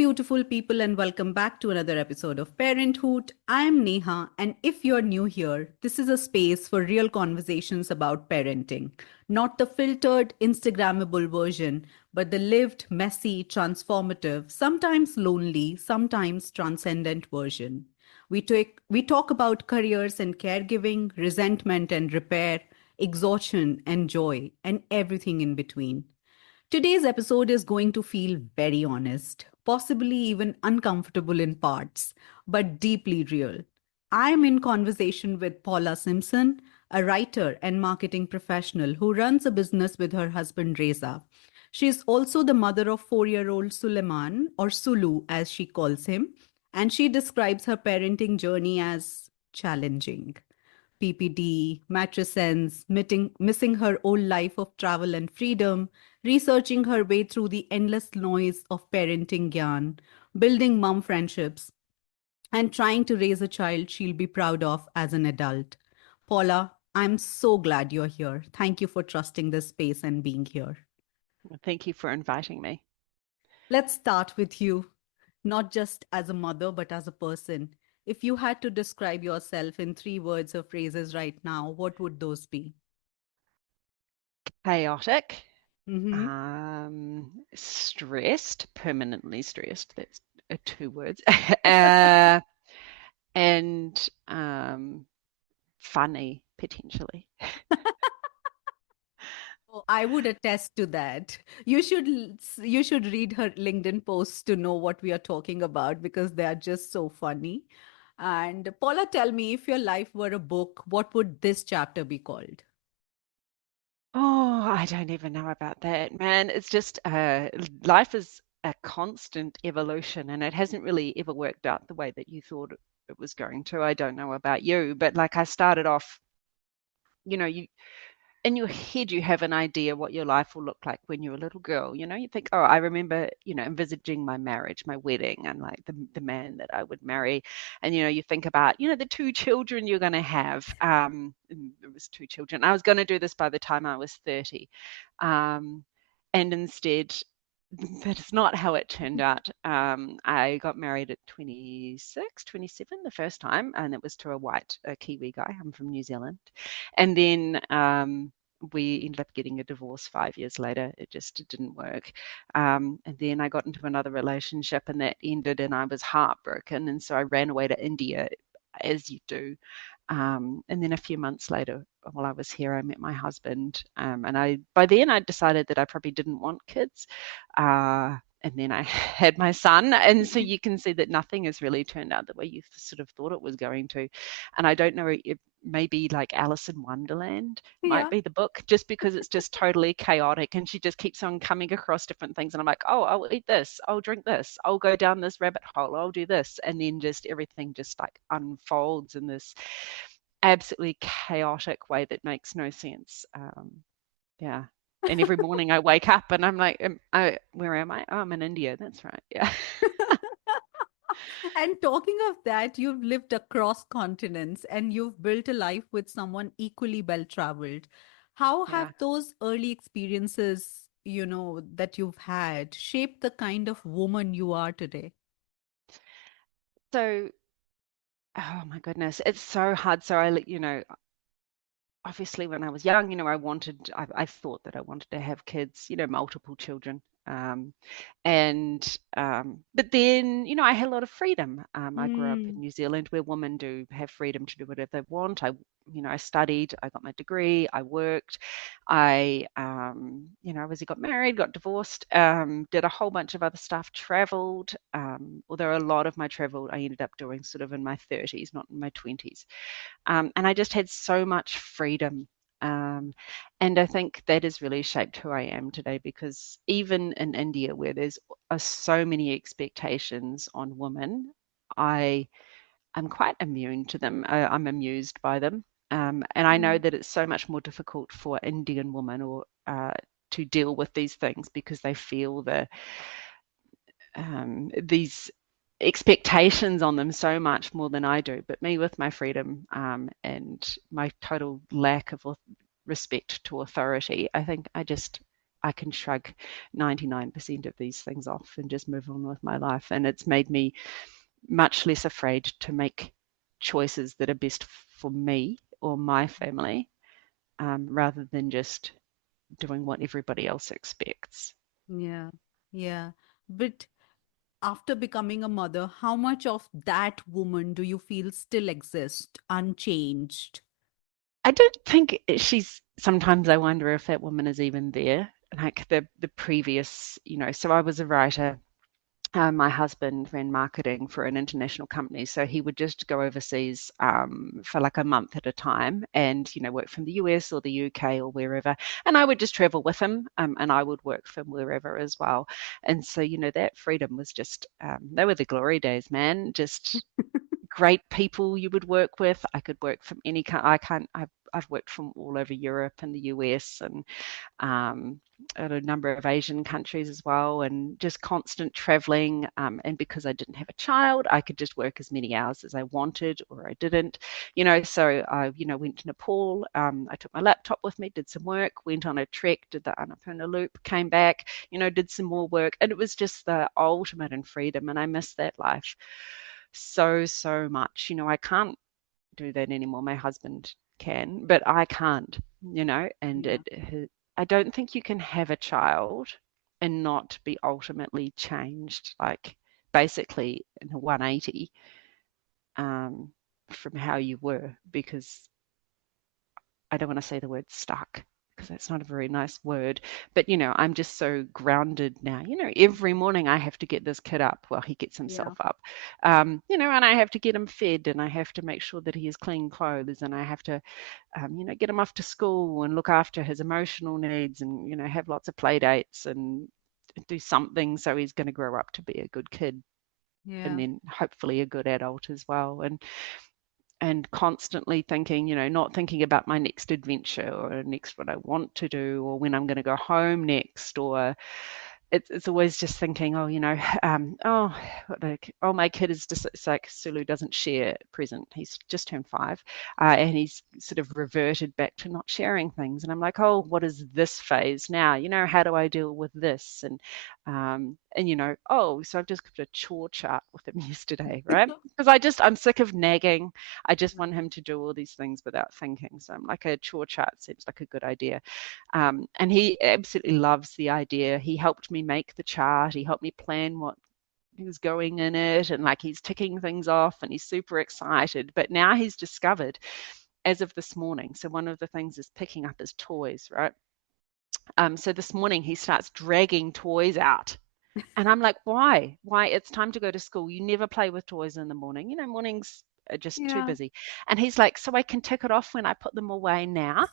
beautiful people, and welcome back to another episode of Parenthoot. I'm Neha, and if you're new here, this is a space for real conversations about parenting. Not the filtered, Instagrammable version, but the lived, messy, transformative, sometimes lonely, sometimes transcendent version. We talk about careers and caregiving, resentment and repair, exhaustion and joy, and everything in between. Today's episode is going to feel very honest, possibly even uncomfortable in parts, but deeply real. I am in conversation with Paula Simpson, a writer and marketing professional who runs a business with her husband Reza. She is also the mother of 4-year-old Sulaiman, or Sulu as she calls him, and she describes her parenting journey as challenging. PPD, matrescence, missing her old life of travel and freedom, researching her way through the endless noise of parenting gyan, building mom friendships, and trying to raise a child she'll be proud of as an adult. Paula, I'm so glad you're here. Thank you for trusting this space and being here. Thank you for inviting me. Let's start with you, not just as a mother, but as a person. If you had to describe yourself in 3 words or phrases right now, what would those be? Chaotic, Mm-hmm. stressed, permanently stressed. That's 2 words. uh, and funny, potentially. Oh, I would attest to that. You should read her LinkedIn posts to know what we are talking about because they are just so funny. And Paula, tell me, if your life were a book, what would this chapter be called? Oh, I don't even know about that, man. It's just life is a constant evolution, and it hasn't really ever worked out the way that you thought it was going to. I don't know about you, but like I started off, you in your head you have an idea what your life will look like when you're a little girl. You think, oh, I remember, envisaging my marriage, my wedding, and like the man that I would marry. And you think about, the 2 children you're going to have. And it was 2 children. I was going to do this by the time I was 30. um, and instead, that is not how it turned out. I got married at 26, 27 the first time, and it was to a Kiwi guy. I'm from New Zealand. And then we ended up getting a divorce 5 years later. It just didn't work. And then I got into another relationship, and that ended, and I was heartbroken. And so I ran away to India, as you do. And then a few months later, while I was here, I met my husband, and by then I decided that I probably didn't want kids. And then I had my son, and so you can see that nothing has really turned out the way you sort of thought it was going to. And I don't know if maybe like Alice in Wonderland might Yeah. be the book, just because it's just totally chaotic, and she just keeps on coming across different things, and I'm like, oh, I'll eat this, I'll drink this, I'll go down this rabbit hole, I'll do this, and then just everything just like unfolds in this absolutely chaotic way that makes no sense. Yeah. And every morning I wake up and I'm like, where am I? Oh, I'm in India. That's right. Yeah. And talking of that, you've lived across continents and you've built a life with someone equally well traveled. How have Yeah. those early experiences, that you've had shaped the kind of woman you are today? So, oh my goodness, it's so hard. So obviously when I was young, I thought that I wanted to have kids, multiple children. But then, I had a lot of freedom. I grew up in Mm, New Zealand where women do have freedom to do whatever they want. I studied, I got my degree, I worked, I obviously got married, got divorced, did a whole bunch of other stuff, traveled. Although a lot of my travel I ended up doing sort of in my 30s, not in my 20s. And I just had so much freedom. Um, and I think that has really shaped who I am today, because even in India, where there's so many expectations on women, I am quite immune to them. I'm amused by them. And I know mm. that it's so much more difficult for Indian women or to deal with these things, because they feel these expectations on them so much more than I do. But me, with my freedom, and my total lack of respect to authority, I think I just I can shrug 99% of these things off and just move on with my life. And it's made me much less afraid to make choices that are best for me or my family, rather than just doing what everybody else expects. Yeah. Yeah. But after becoming a mother, how much of that woman do you feel still exists unchanged? I don't think she's. Sometimes I wonder if that woman is even there. Like the previous, so I was a writer. My husband ran marketing for an international company, so he would just go overseas for like a month at a time, and work from the US or the UK or wherever. And I would just travel with him, and I would work from wherever as well. And so that freedom was just they were the glory days, man. Just great people you would work with. I could work from any kind. I can't. I've worked from all over Europe and the US and at a number of Asian countries as well, and just constant traveling. And because I didn't have a child, I could just work as many hours as I wanted, or I didn't. So I went to Nepal. I took my laptop with me, did some work, went on a trek, did the Annapurna Loop, came back. Did some more work, and it was just the ultimate in freedom. And I miss that life so much. I can't do that anymore. My husband can, but I can't, and Yeah. I don't think you can have a child and not be ultimately changed, like basically in a 180, um, from how you were, because I don't want to say the word stuck because that's not a very nice word. But, I'm just so grounded now. Every morning I have to get this kid up while he gets himself Yeah. up. And I have to get him fed, and I have to make sure that he has clean clothes, and I have to, get him off to school and look after his emotional needs, and, have lots of play dates and do something so he's going to grow up to be a good kid, and Yeah. then hopefully a good adult as well. And constantly thinking, not thinking about my next adventure or next what I want to do or when I'm going to go home next, or it's always just thinking, oh, oh, my kid is just, it's like Sulu doesn't share at present. He's just turned 5, and he's sort of reverted back to not sharing things. And I'm like, oh, what is this phase now? How do I deal with this? And oh, so I've just got a chore chart with him yesterday, right? Because I'm sick of nagging. I just want him to do all these things without thinking. So I'm like, a chore chart seems like a good idea. And he absolutely loves the idea. He helped me make the chart. He helped me plan what was going in it, and like he's ticking things off, and he's super excited. But now he's discovered, as of this morning, so one of the things is picking up his toys, right? So this morning he starts dragging toys out. And I'm like, why? Why? It's time to go to school. You never play with toys in the morning. Mornings are just too Yeah. busy. And he's like, so I can tick it off when I put them away now?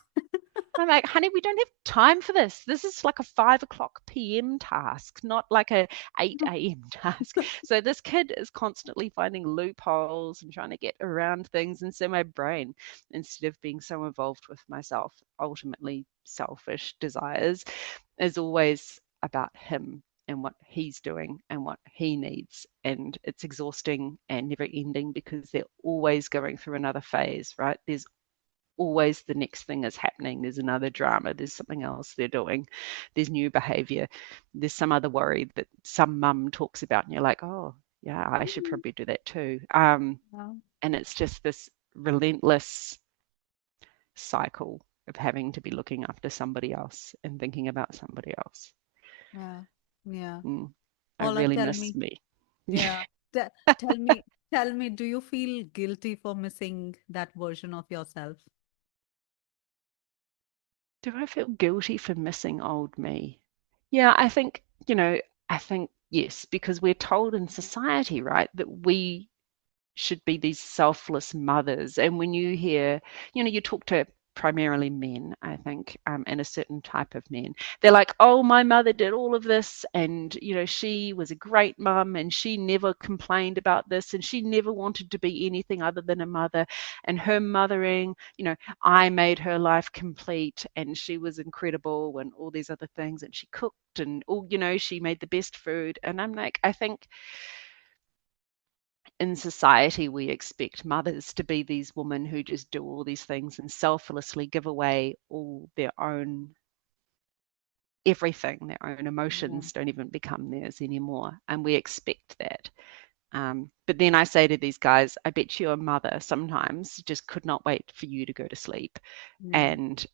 I'm like, honey, we don't have time for this. This is like a 5 o'clock PM task, not like a 8 a.m. task. So this kid is constantly finding loopholes and trying to get around things. And so my brain, instead of being so involved with myself, ultimately selfish desires, is always about him and what he's doing and what he needs. And it's exhausting and never ending because they're always going through another phase, right? There's always the next thing is happening. There's another drama. There's something else they're doing. There's new behavior. There's some other worry that some mum talks about, and you're like, oh, yeah, I should Mhm. probably do that too. Yeah. And it's just this relentless cycle of having to be looking after somebody else and thinking about somebody else. Yeah. Yeah. Mm, I Paula, really tell miss me. me. Yeah. Te- tell me. Tell me. Do you feel guilty for missing that version of yourself? Do I feel guilty for missing old me? Yeah, I think yes, because we're told in society, right, that we should be these selfless mothers. And when you hear, you talk to primarily men, I think, and a certain type of men, they're like, oh, my mother did all of this, and she was a great mum, and she never complained about this, and she never wanted to be anything other than a mother, and her mothering, I made her life complete, and she was incredible, and all these other things, and she cooked, and all, she made the best food. And I'm like, I think in society we expect mothers to be these women who just do all these things and selflessly give away all their own everything. Their own Yeah. emotions don't even become theirs anymore, and we expect that. But then I say to these guys, I bet your mother sometimes just could not wait for you to go to sleep, Yeah. and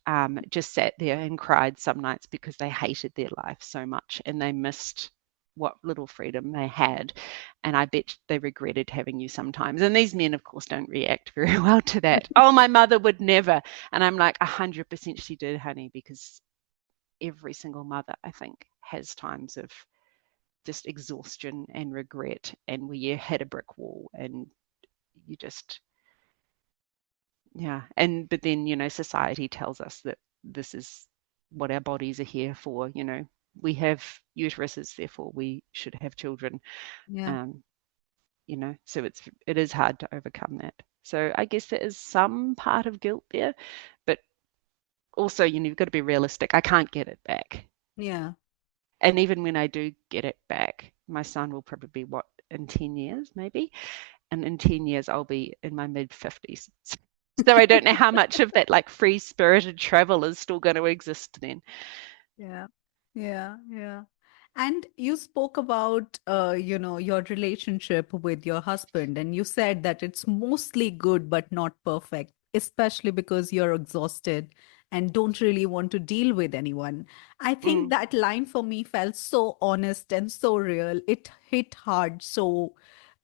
just sat there and cried some nights because they hated their life so much and they missed what little freedom they had. And I bet they regretted having you sometimes. And these men, of course, don't react very well to that. Oh, my mother would never. And I'm like, 100% she did, honey, because every single mother, I think, has times of just exhaustion and regret and where you hit a brick wall and you just, yeah. And but then, society tells us that this is what our bodies are here for. We have uteruses, therefore we should have children. Yeah. um so it is hard to overcome that. So I guess there is some part of guilt there, but also, you've got to be realistic. I can't get it back. Yeah. And even when I do get it back, my son will probably be, what, in 10 years maybe, and in 10 years I'll be in my mid 50s. So I don't know how much of that like free spirited travel is still going to exist then. Yeah, yeah, yeah. And you spoke about, your relationship with your husband, and you said that it's mostly good but not perfect, especially because you're exhausted and don't really want to deal with anyone. I think Mm. that line for me felt so honest and so real. It hit hard, so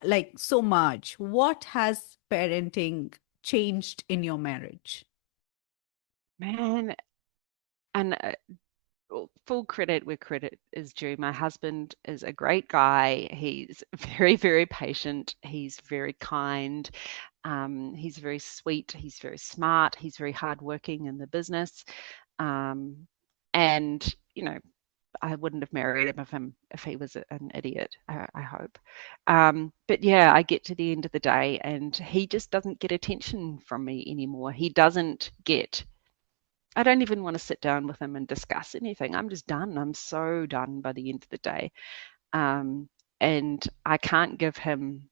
like so much. What has parenting changed in your marriage? Man, and full credit where credit is due. My husband is a great guy. He's very, very patient. He's very kind. He's very sweet. He's very smart. He's very hardworking in the business. Um, and I wouldn't have married him if he was an idiot. I hope. But yeah, I get to the end of the day, and he just doesn't get attention from me anymore. He doesn't get. I don't even want to sit down with him and discuss anything. I'm just done. I'm so done by the end of the day. Um, and I can't give him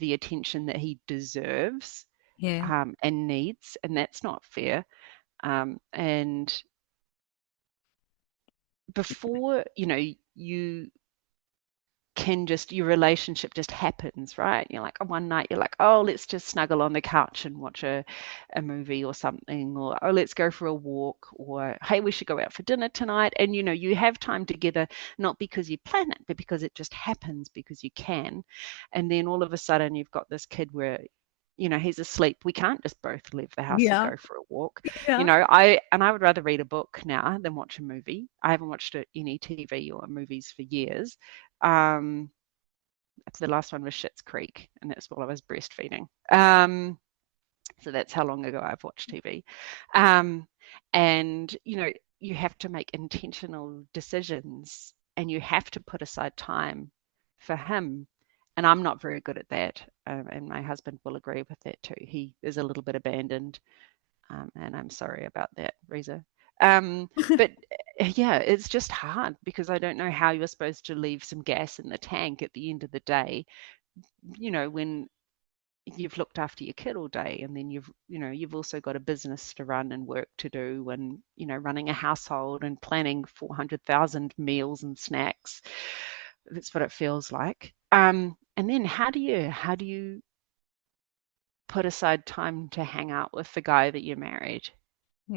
the attention that he deserves, Yeah, and needs, and that's not fair. And before, you can just your relationship just happens, right? You're like, one night you're like, oh, let's just snuggle on the couch and watch a movie or something, or oh, let's go for a walk, or hey, we should go out for dinner tonight. And you have time together, not because you plan it, but because it just happens because you can. And then all of a sudden you've got this kid where he's asleep. We can't just both leave the house and yeah, go for a walk. yeah, I would rather read a book now than watch a movie. I haven't watched any TV or movies for years. um the last one was Schitt's Creek, and that's while I was breastfeeding. So that's how long ago I've watched TV. um and you have to make intentional decisions, and you have to put aside time for him. And I'm not very good at that. And my husband will agree with that too. He is a little bit abandoned, and I'm sorry about that, Reza. But yeah, it's just hard because I don't know how you're supposed to leave some gas in the tank at the end of the day, when you've looked after your kid all day, and then you've also got a business to run and work to do, and running a household and planning 400,000 meals and snacks. That's what it feels like. And then how do you put aside time to hang out with the guy that you married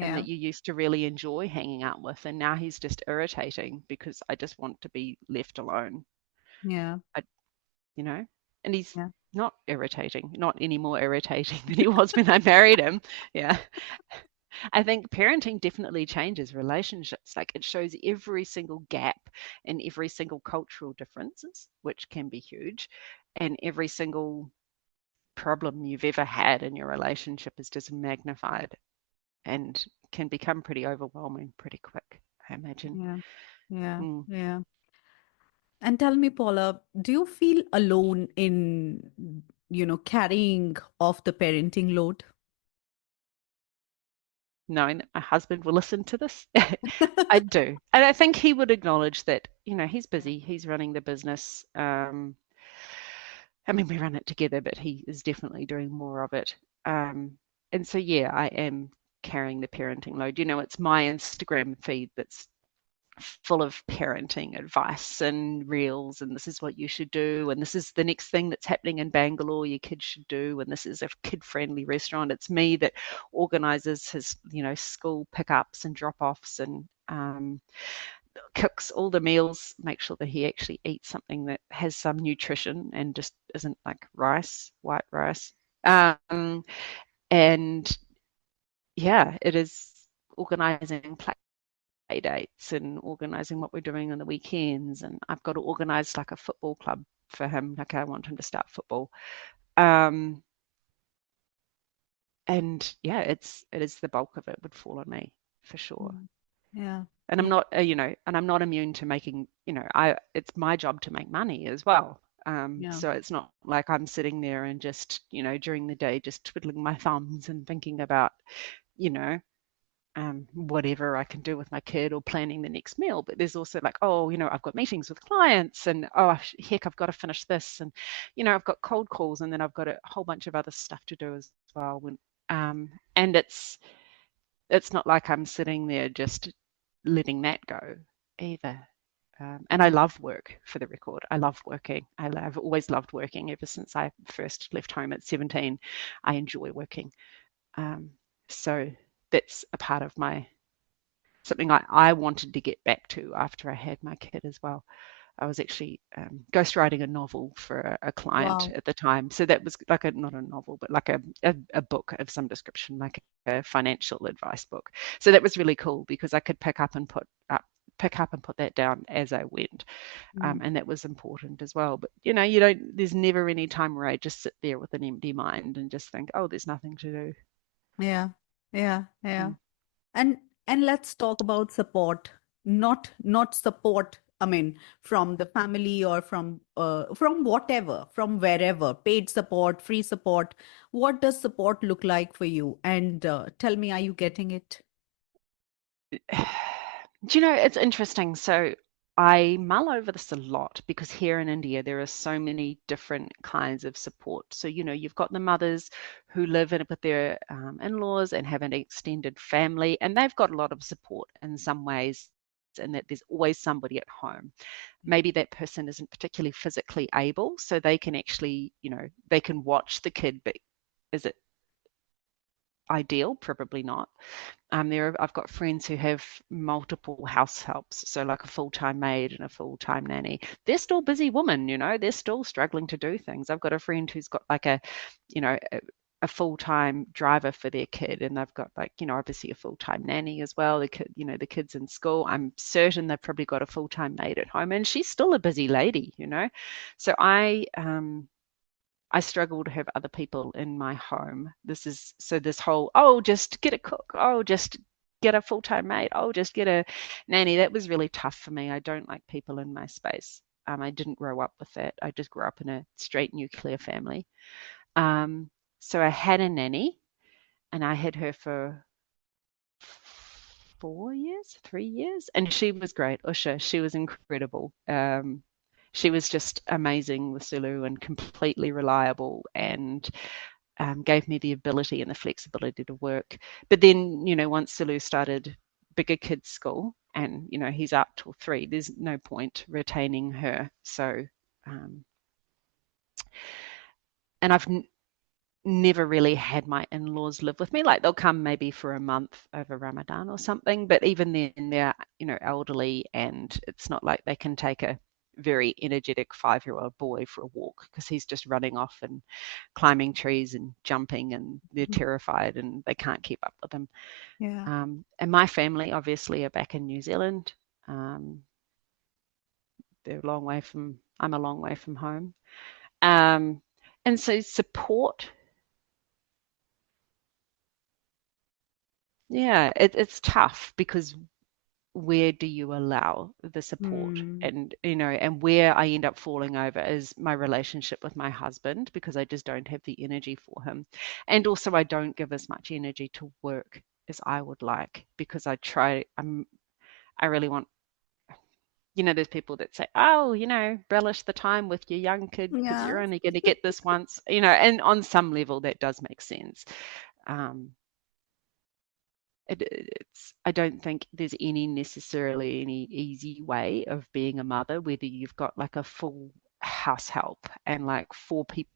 and yeah, that you used to really enjoy hanging out with, and now he's just irritating because I just want to be left alone. yeah, I, you know, and he's yeah, not irritating, not any more irritating than he was when I married him. Yeah. I think parenting definitely changes relationships. Like, it shows every single gap and every single cultural differences, which can be huge, and every single problem you've ever had in your relationship is just magnified and can become pretty overwhelming pretty quick, I imagine. yeah, yeah, Mm. yeah. And tell me, Paula, do you feel alone in, carrying off the parenting load? Knowing that my husband will listen to this, I do. And I think he would acknowledge that, he's busy, he's running the business. I mean, we run it together, but he is definitely doing more of it. And so, yeah, I am carrying the parenting load. It's my Instagram feed that's full of parenting advice and reels, and this is what you should do, and this is the next thing that's happening in Bangalore your kids should do, and this is a kid-friendly restaurant. It's me that organizes his, school pickups and drop-offs, and cooks all the meals, make sure that he actually eats something that has some nutrition and just isn't like white rice. And yeah, it is organizing play dates and organizing what we're doing on the weekends. And I've got to organize like a football club for him. Like I want him to start football. Um, and yeah, it is the bulk of it would fall on me for sure. Yeah. And I'm not, and I'm not immune to making, it's my job to make money as well. Yeah. So it's not like I'm sitting there and just, during the day, just twiddling my thumbs and thinking about, you know, whatever I can do with my kid or planning the next meal. But there's also like, oh, I've got meetings with clients, and oh, heck, I've got to finish this. And, I've got cold calls, and then I've got a whole bunch of other stuff to do as well. And it's not like I'm sitting there just letting that go either. And I Yeah. love work, for the record. I love working. I've always loved working ever since I first left home at 17. I enjoy working. So that's a part of something I wanted to get back to after I had my kid as well. I was actually ghostwriting a novel for a client Wow. at the time. So that was like not a novel, but like a book of some description, like a financial advice book. So that was really cool because I could pick up and put that down as I went. Mm. And that was important as well. But there's never any time where I just sit there with an empty mind and just think, oh, there's nothing to do. Yeah. Yeah. Yeah. Mm. And and let's talk about support. Not support, I mean, from the family or from whatever, from wherever, paid support, free support. What does support look like for you? And tell me, are you getting it? Do it's interesting? So I mull over this a lot because here in India, there are so many different kinds of support. So, you've got the mothers who live with their in-laws and have an extended family, and they've got a lot of support in some ways, and that there's always somebody at home. Maybe that person isn't particularly physically able, so they can actually, they can watch the kid, but is it ideal? Probably not. I've got friends who have multiple house helps, so like a full-time maid and a full-time nanny. They're still busy women, they're still struggling to do things. I've got a friend who's got like a full-time driver for their kid, and they've got like, obviously a full-time nanny as well. The kid, the kid's in school. I'm certain they've probably got a full-time maid at home, and she's still a busy lady. So I struggle to have other people in my home. This whole, oh, just get a cook, oh, just get a full-time maid, oh, just get a nanny. That was really tough for me. I don't like people in my space. I didn't grow up with that. I just grew up in a straight nuclear family. Um, so I had a nanny, and I had her for 4 years, 3 years, and she was great. Usha, she was incredible. She was just amazing with Sulu and completely reliable, and gave me the ability and the flexibility to work. But then, once Sulu started bigger kids school, and he's up till 3, there's no point retaining her. So, um, and I've never really had my in-laws live with me. Like they'll come maybe for a month over Ramadan or something, but even then they're, elderly, and it's not like they can take a very energetic 5-year-old boy for a walk because he's just running off and climbing trees and jumping, and they're Mhm. terrified and they can't keep up with him. Yeah. And my family obviously are back in New Zealand. Um, I'm a long way from home. Um, and so support, yeah, it's tough because where do you allow the support? Mm. And and where I end up falling over is my relationship with my husband, because I just don't have the energy for him. And also I don't give as much energy to work as I would like, because I really want, there's people that say, oh, relish the time with your young kid because Yeah. you're only going to get this once, and on some level that does make sense. um it's I don't think there's any necessarily any easy way of being a mother, whether you've got like a full house help and like four people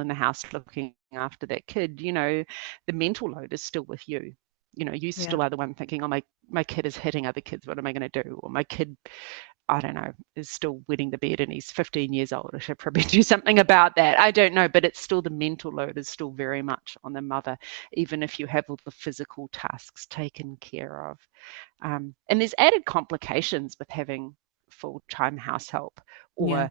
in the house looking after that kid, the mental load is still with you. You still are the one Yeah. thinking, oh, my kid is hitting other kids. What am I going to do? Or my kid, I don't know, is still wetting the bed and he's 15 years old. I should probably do something about that. I don't know, but it's still the mental load is still very much on the mother, even if you have all the physical tasks taken care of. And there's added complications with having full-time house help Yeah. or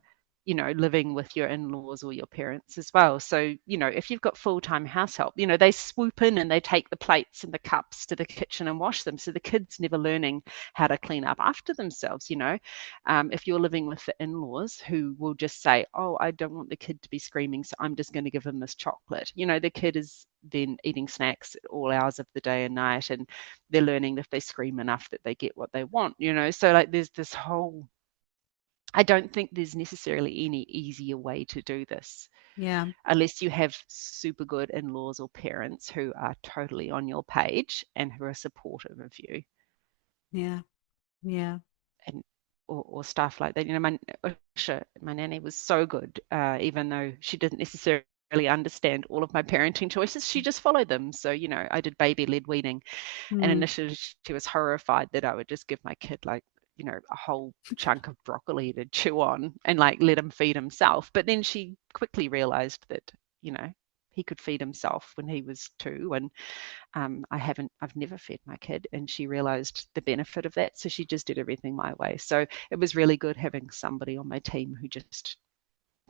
living with your in-laws or your parents as well. So, if you've got full-time house help, they swoop in and they take the plates and the cups to the kitchen and wash them. So the kid's never learning how to clean up after themselves. If you're living with the in-laws who will just say, oh, I don't want the kid to be screaming, so I'm just going to give him this chocolate. The kid is then eating snacks at all hours of the day and night, and they're learning if they scream enough that they get what they want. So like there's this whole I don't think there's necessarily any easier way to do this Yeah. unless you have super good in-laws or parents who are totally on your page and who are supportive of you Yeah. Yeah. and or stuff like that. My Usha, my nanny was so good, even though she didn't necessarily understand all of my parenting choices. She just followed them. So, I did baby-led weaning, and Hmm. initially she was horrified that I would just give my kid like, a whole chunk of broccoli to chew on and like let him feed himself. But then she quickly realized that, you know, he could feed himself when he was 2, and I've never fed my kid, and she realized the benefit of that, so she just did everything my way. So it was really good having somebody on my team who just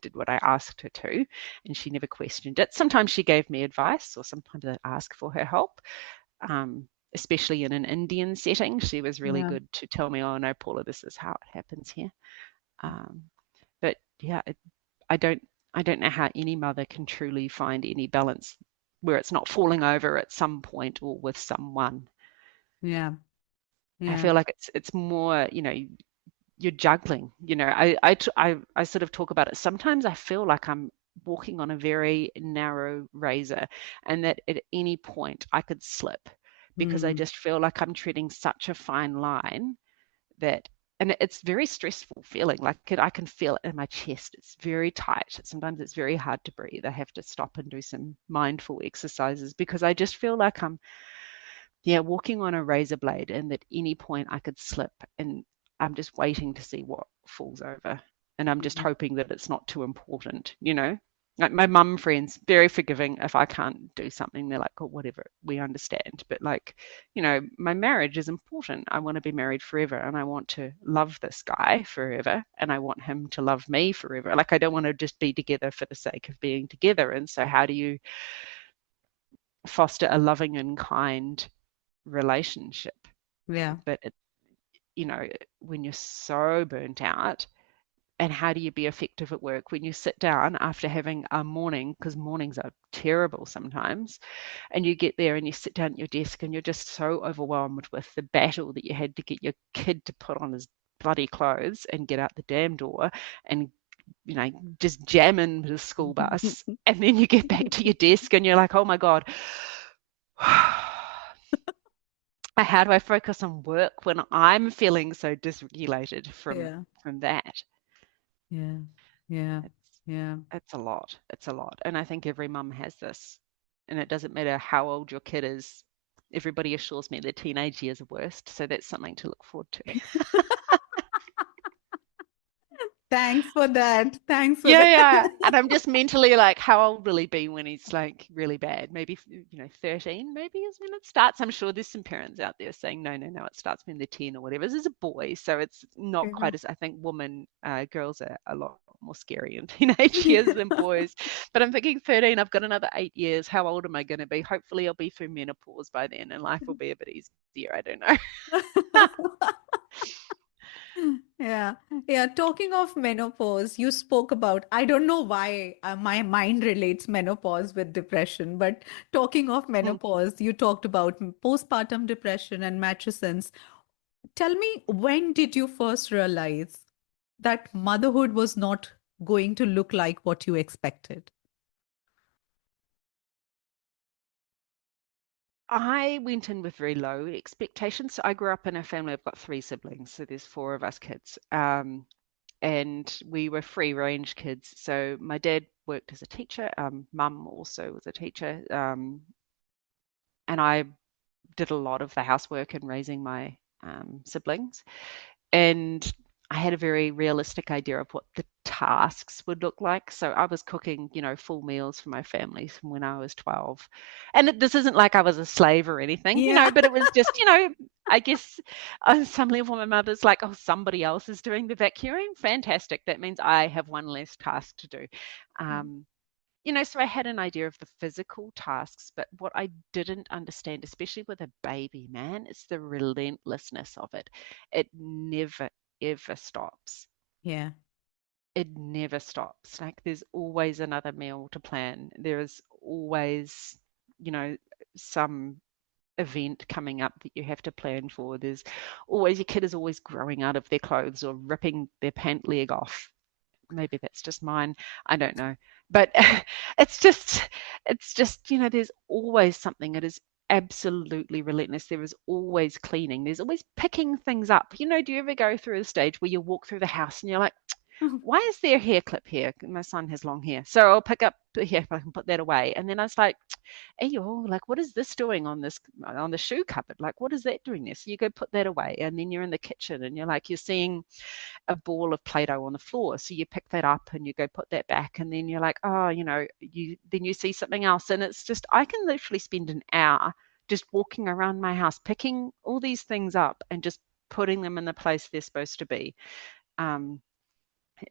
did what I asked her to, and she never questioned it. Sometimes she gave me advice, or sometimes I'd ask for her help. Especially in an Indian setting, she was really Yeah. good to tell me, "Oh no, Paula, this is how it happens here." Um, but yeah, I don't I don't know how any mother can truly find any balance where it's not falling over at some point or with someone. Yeah. I Yeah. feel like it's more, you're juggling. I sort of talk about it. Sometimes I feel like I'm walking on a very narrow razor, and that at any point I could slip because I Hmm. just feel like I'm treading such a fine line that, and it's very stressful feeling. Like I can feel it in my chest. It's very tight. Sometimes it's very hard to breathe. I have to stop and do some mindful exercises because I just feel like I'm, yeah, walking on a razor blade, and at any point I could slip, and I'm just waiting to see what falls over. And I'm just Yeah. hoping that it's not too important. Like my mum friends, very forgiving if I can't do something. They're like, oh, whatever, we understand. But like, my marriage is important. I want to be married forever, and I want to love this guy forever, and I want him to love me forever. Like I don't want to just be together for the sake of being together. And so how do you foster a loving and kind relationship? Yeah. But you know, when you're so burnt out, and how do you be effective at work when you sit down after having a morning, because mornings are terrible sometimes, and you get there and you sit down at your desk and you're just so overwhelmed with the battle that you had to get your kid to put on his bloody clothes and get out the damn door, and just jam into the school bus, and then you get back to your desk and you're like, oh my god, how do I focus on work when I'm feeling so dysregulated from Yeah. that? Yeah. Yeah. It's Yeah. it's a lot. It's a lot. And I think every mum has this. And it doesn't matter how old your kid is. Everybody assures me their teenage years are worst. So that's something to look forward to. Thanks for that. Thanks for Yeah, that. yeah. And I'm just mentally like, how old will he be when he's like really bad? Maybe, 13 maybe is when it starts. I'm sure there's some parents out there saying, no, no, no, it starts when they're 10 or whatever. This is a boy. So it's not Yeah. quite as, I think girls are a lot more scary in teenage years than boys. But I'm thinking 13, I've got another 8 years. How old am I going to be? Hopefully I'll be through menopause by then and life will be a bit easier. I don't know. Yeah. Yeah. Talking of menopause, you spoke about, I don't know why my mind relates menopause with depression, but talking of menopause, you talked about postpartum depression and matrescence. Tell me, when did you first realize that motherhood was not going to look like what you expected? I went in with very low expectations. So I grew up in a family. I've got three siblings, so there's four of us kids. And we were free range kids. So my dad worked as a teacher. Mum also was a teacher. And I did a lot of the housework and raising my siblings. And I had a very realistic idea of what the tasks would look like. So I was cooking, full meals for my family from when I was 12. And this isn't like I was a slave or anything, Yeah. but it was just, I guess on some level my mother's like, oh, somebody else is doing the vacuuming. Fantastic. That means I have one less task to do. Um, so I had an idea of the physical tasks, but what I didn't understand, especially with a baby, man, is the relentlessness of it. It never, ever stops. Yeah. It never stops. Like there's always another meal to plan. There is always, you know, some event coming up that you have to plan for. There's always, your kid is always growing out of their clothes or ripping their pant leg off. Maybe that's just mine. I don't know. But it's just there's always something. It is absolutely relentless. There is always cleaning. There's always picking things up. Do you ever go through a stage where you walk through the house and you're like, why is there a hair clip here? My son has long hair. So I'll pick up the hair clip and put that away. And then I was like, hey, like, what is this doing on the shoe cupboard? Like, what is that doing there? So you go put that away. And then you're in the kitchen and you're seeing a ball of Play-Doh on the floor. So you pick that up and you go put that back, and then you're like, oh, you see something else. And it's just, I can literally spend an hour just walking around my house, picking all these things up and just putting them in the place they're supposed to be. Um,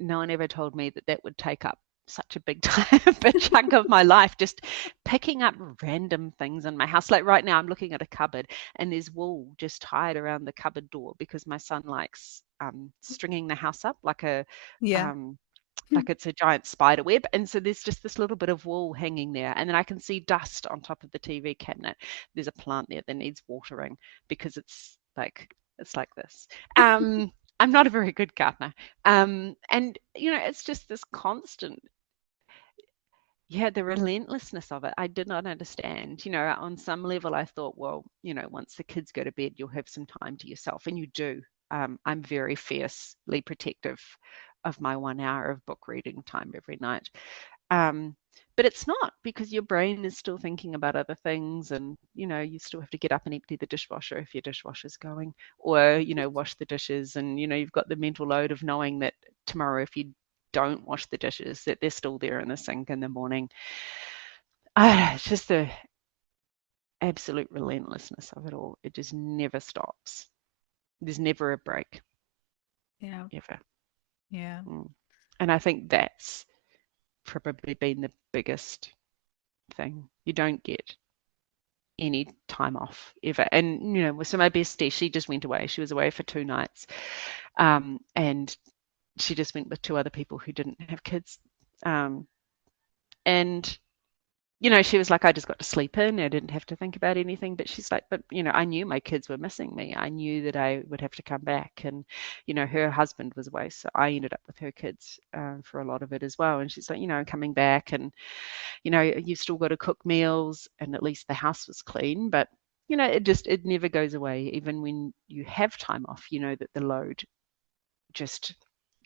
no one ever told me that that would take up such a big time, big chunk of my life, just picking up random things in my house. Like right now, I'm looking at a cupboard and there's wool just tied around the cupboard door because my son likes stringing the house up Yeah. um, like it's a giant spider web. And so there's just this little bit of wool hanging there. And then I can see dust on top of the TV cabinet. There's a plant there that needs watering because it's like this. I'm not a very good gardener. And it's just this constant, yeah, the relentlessness of it. I did not understand. On some level, I thought, well, once the kids go to bed, you'll have some time to yourself, and you do. I'm very fiercely protective of my 1 hour of book reading time every night. Um, but it's not, because your brain is still thinking about other things, and you still have to get up and empty the dishwasher if your dishwasher's going, or wash the dishes, and you've got the mental load of knowing that tomorrow, if you don't wash the dishes, that they're still there in the sink in the morning. It's just the absolute relentlessness of it all. It just never stops. There's never a break, Yeah. ever. Yeah. Mm. And I think that's probably been the biggest thing. You don't get any time off ever. And so my bestie, she just went away. She was away for 2 nights, and she just went with two other people who didn't have kids. And she was like, I just got to sleep in. I didn't have to think about anything. But she's like, but I knew my kids were missing me. I knew that I would have to come back. And her husband was away, so I ended up with her kids for a lot of it as well. And she's like, coming back, and you've still got to cook meals, and at least the house was clean. But it never goes away. Even when you have time off, that the load just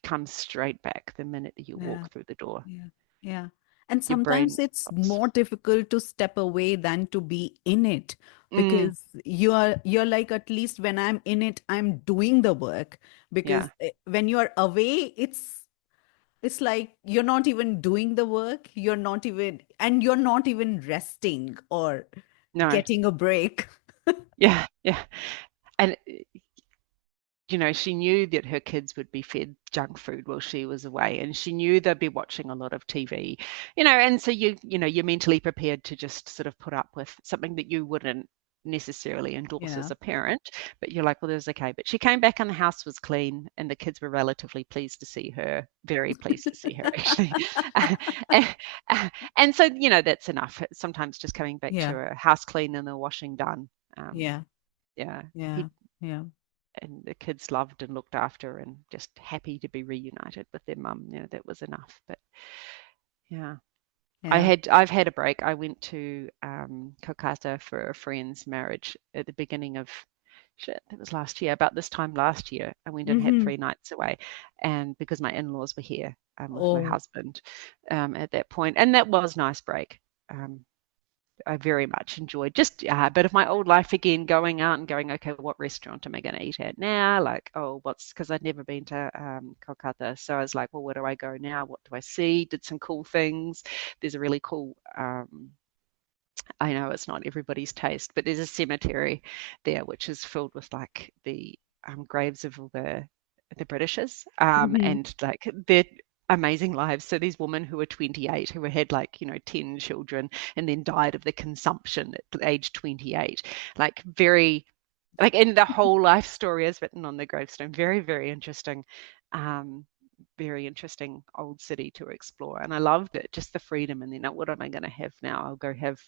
comes straight back the minute that you Yeah. walk through the door. Yeah. Yeah. And Your sometimes brain it's stops. more difficult to step away than to be in it, Mm, because you're like, at least when I'm in it, I'm doing the work. yeah. Because when you're away, it's like you're not even doing the work, you're not even resting or No. getting a break. Yeah. Yeah. And she knew that her kids would be fed junk food while she was away, and she knew they'd be watching a lot of TV, and so you're mentally prepared to just sort of put up with something that you wouldn't necessarily endorse Yeah. as a parent, but you're like, well, there's okay. But she came back and the house was clean, and the kids were relatively pleased to see her, very pleased to see her actually. and, and so that's enough. Sometimes just coming back Yeah. to a house clean and the washing done. um, Yeah. yeah, Yeah. Yeah. and the kids loved and looked after and just happy to be reunited with their mum. That was enough. But yeah, Yeah. I've had a break. I went to Kolkata for a friend's marriage at the beginning of shit, that was last year, about this time last year. I went and had Mm-hmm. 3 nights away, and because my in-laws were here with my Oh, husband at that point, and that was a nice break. Um, I very much enjoyed just a bit of my old life again, going out and going, okay, what restaurant am I going to eat at now? Like, oh, because I'd never been to Kolkata. So I was like, well, where do I go now? What do I see? Did some cool things. There's a really cool, I know it's not everybody's taste, but there's a cemetery there which is filled with like the graves of all the Britishers mm-hmm. and like their amazing lives. So these women who were 28 who had like 10 children and then died of the consumption at age 28, like very like and the whole life story is written on the gravestone. Very, very interesting. Um, very interesting old city to explore, and I loved it, just the freedom. And then what am I going to have now? I'll go have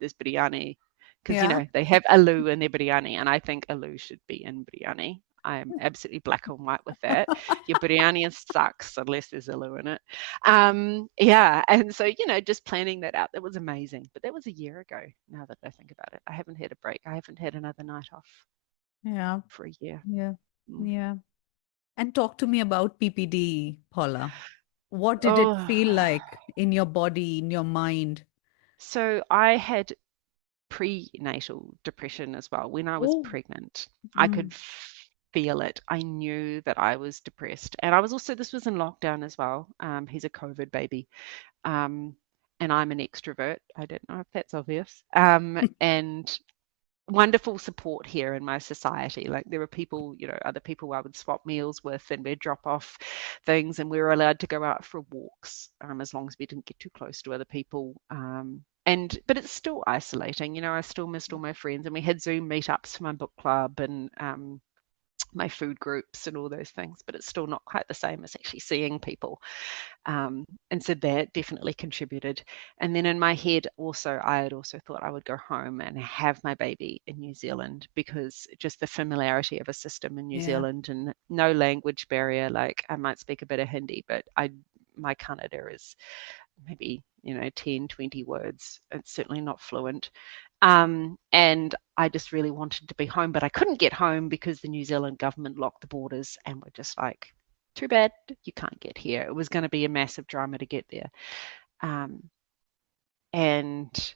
this biryani, because Yeah. they have aloo in their biryani, and I think aloo should be in biryani. I'm absolutely black and white with that. Your biryani sucks unless there's aloo in it. Yeah, and so just planning that out, that was amazing, but that was a year ago. Now that I think about it, I haven't had a break. I haven't had another night off Yeah. for a year. Yeah. Mm. Yeah. And talk to me about PPD, Paula. What did it Oh, feel like in your body, in your mind? so I had prenatal depression as well. When I was Oh, pregnant, I could mm. feel it. I knew that I was depressed. And I was also, this was in lockdown as well. He's a COVID baby. Um, and I'm an extrovert. I don't know if that's obvious. And wonderful support here in my society. Like there were people, other people I would swap meals with, and we'd drop off things, and we were allowed to go out for walks as long as we didn't get too close to other people. But it's still isolating. I still missed all my friends, and we had Zoom meetups for my book club and my food groups and all those things. But it's still not quite the same as actually seeing people. And so that definitely contributed. And then in my head also, I had also thought I would go home and have my baby in New Zealand, because just the familiarity of a system in New Yeah. Zealand and no language barrier. Like I might speak a bit of Hindi, but my Kannada is maybe 10, 20 words. It's certainly not fluent. And I just really wanted to be home, but I couldn't get home because the New Zealand government locked the borders and were just like, too bad, you can't get here. It was going to be a massive drama to get there. Um, and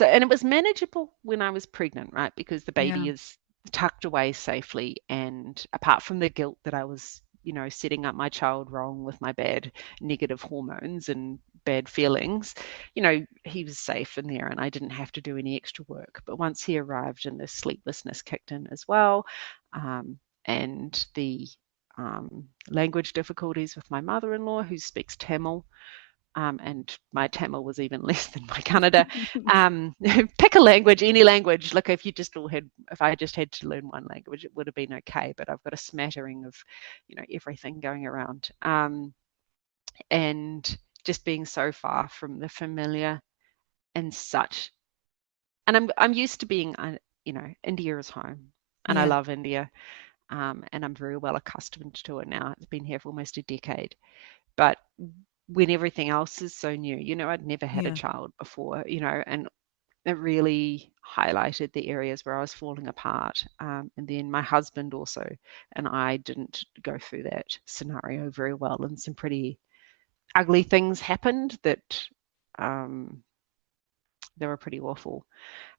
and it was manageable when I was pregnant, right? Because the Yeah. baby is tucked away safely. And apart from the guilt that I was, setting up my child wrong with my bad negative hormones and bad feelings, he was safe in there and I didn't have to do any extra work. But once he arrived and the sleeplessness kicked in as well, and the language difficulties with my mother-in-law who speaks Tamil, and my Tamil was even less than my Kannada. Pick a language, any language. Look, if I just had to learn one language, it would have been okay. But I've got a smattering of, everything going around, and just being so far from the familiar and such. And I'm used to being, India is home, and I Yeah. love India, and I'm very well accustomed to it now. It's been here for almost a decade. But when everything else is so new, I'd never had a Yeah. child before, and it really highlighted the areas where I was falling apart. And then my husband also and I didn't go through that scenario very well, and some pretty ugly things happened that um, they were pretty awful.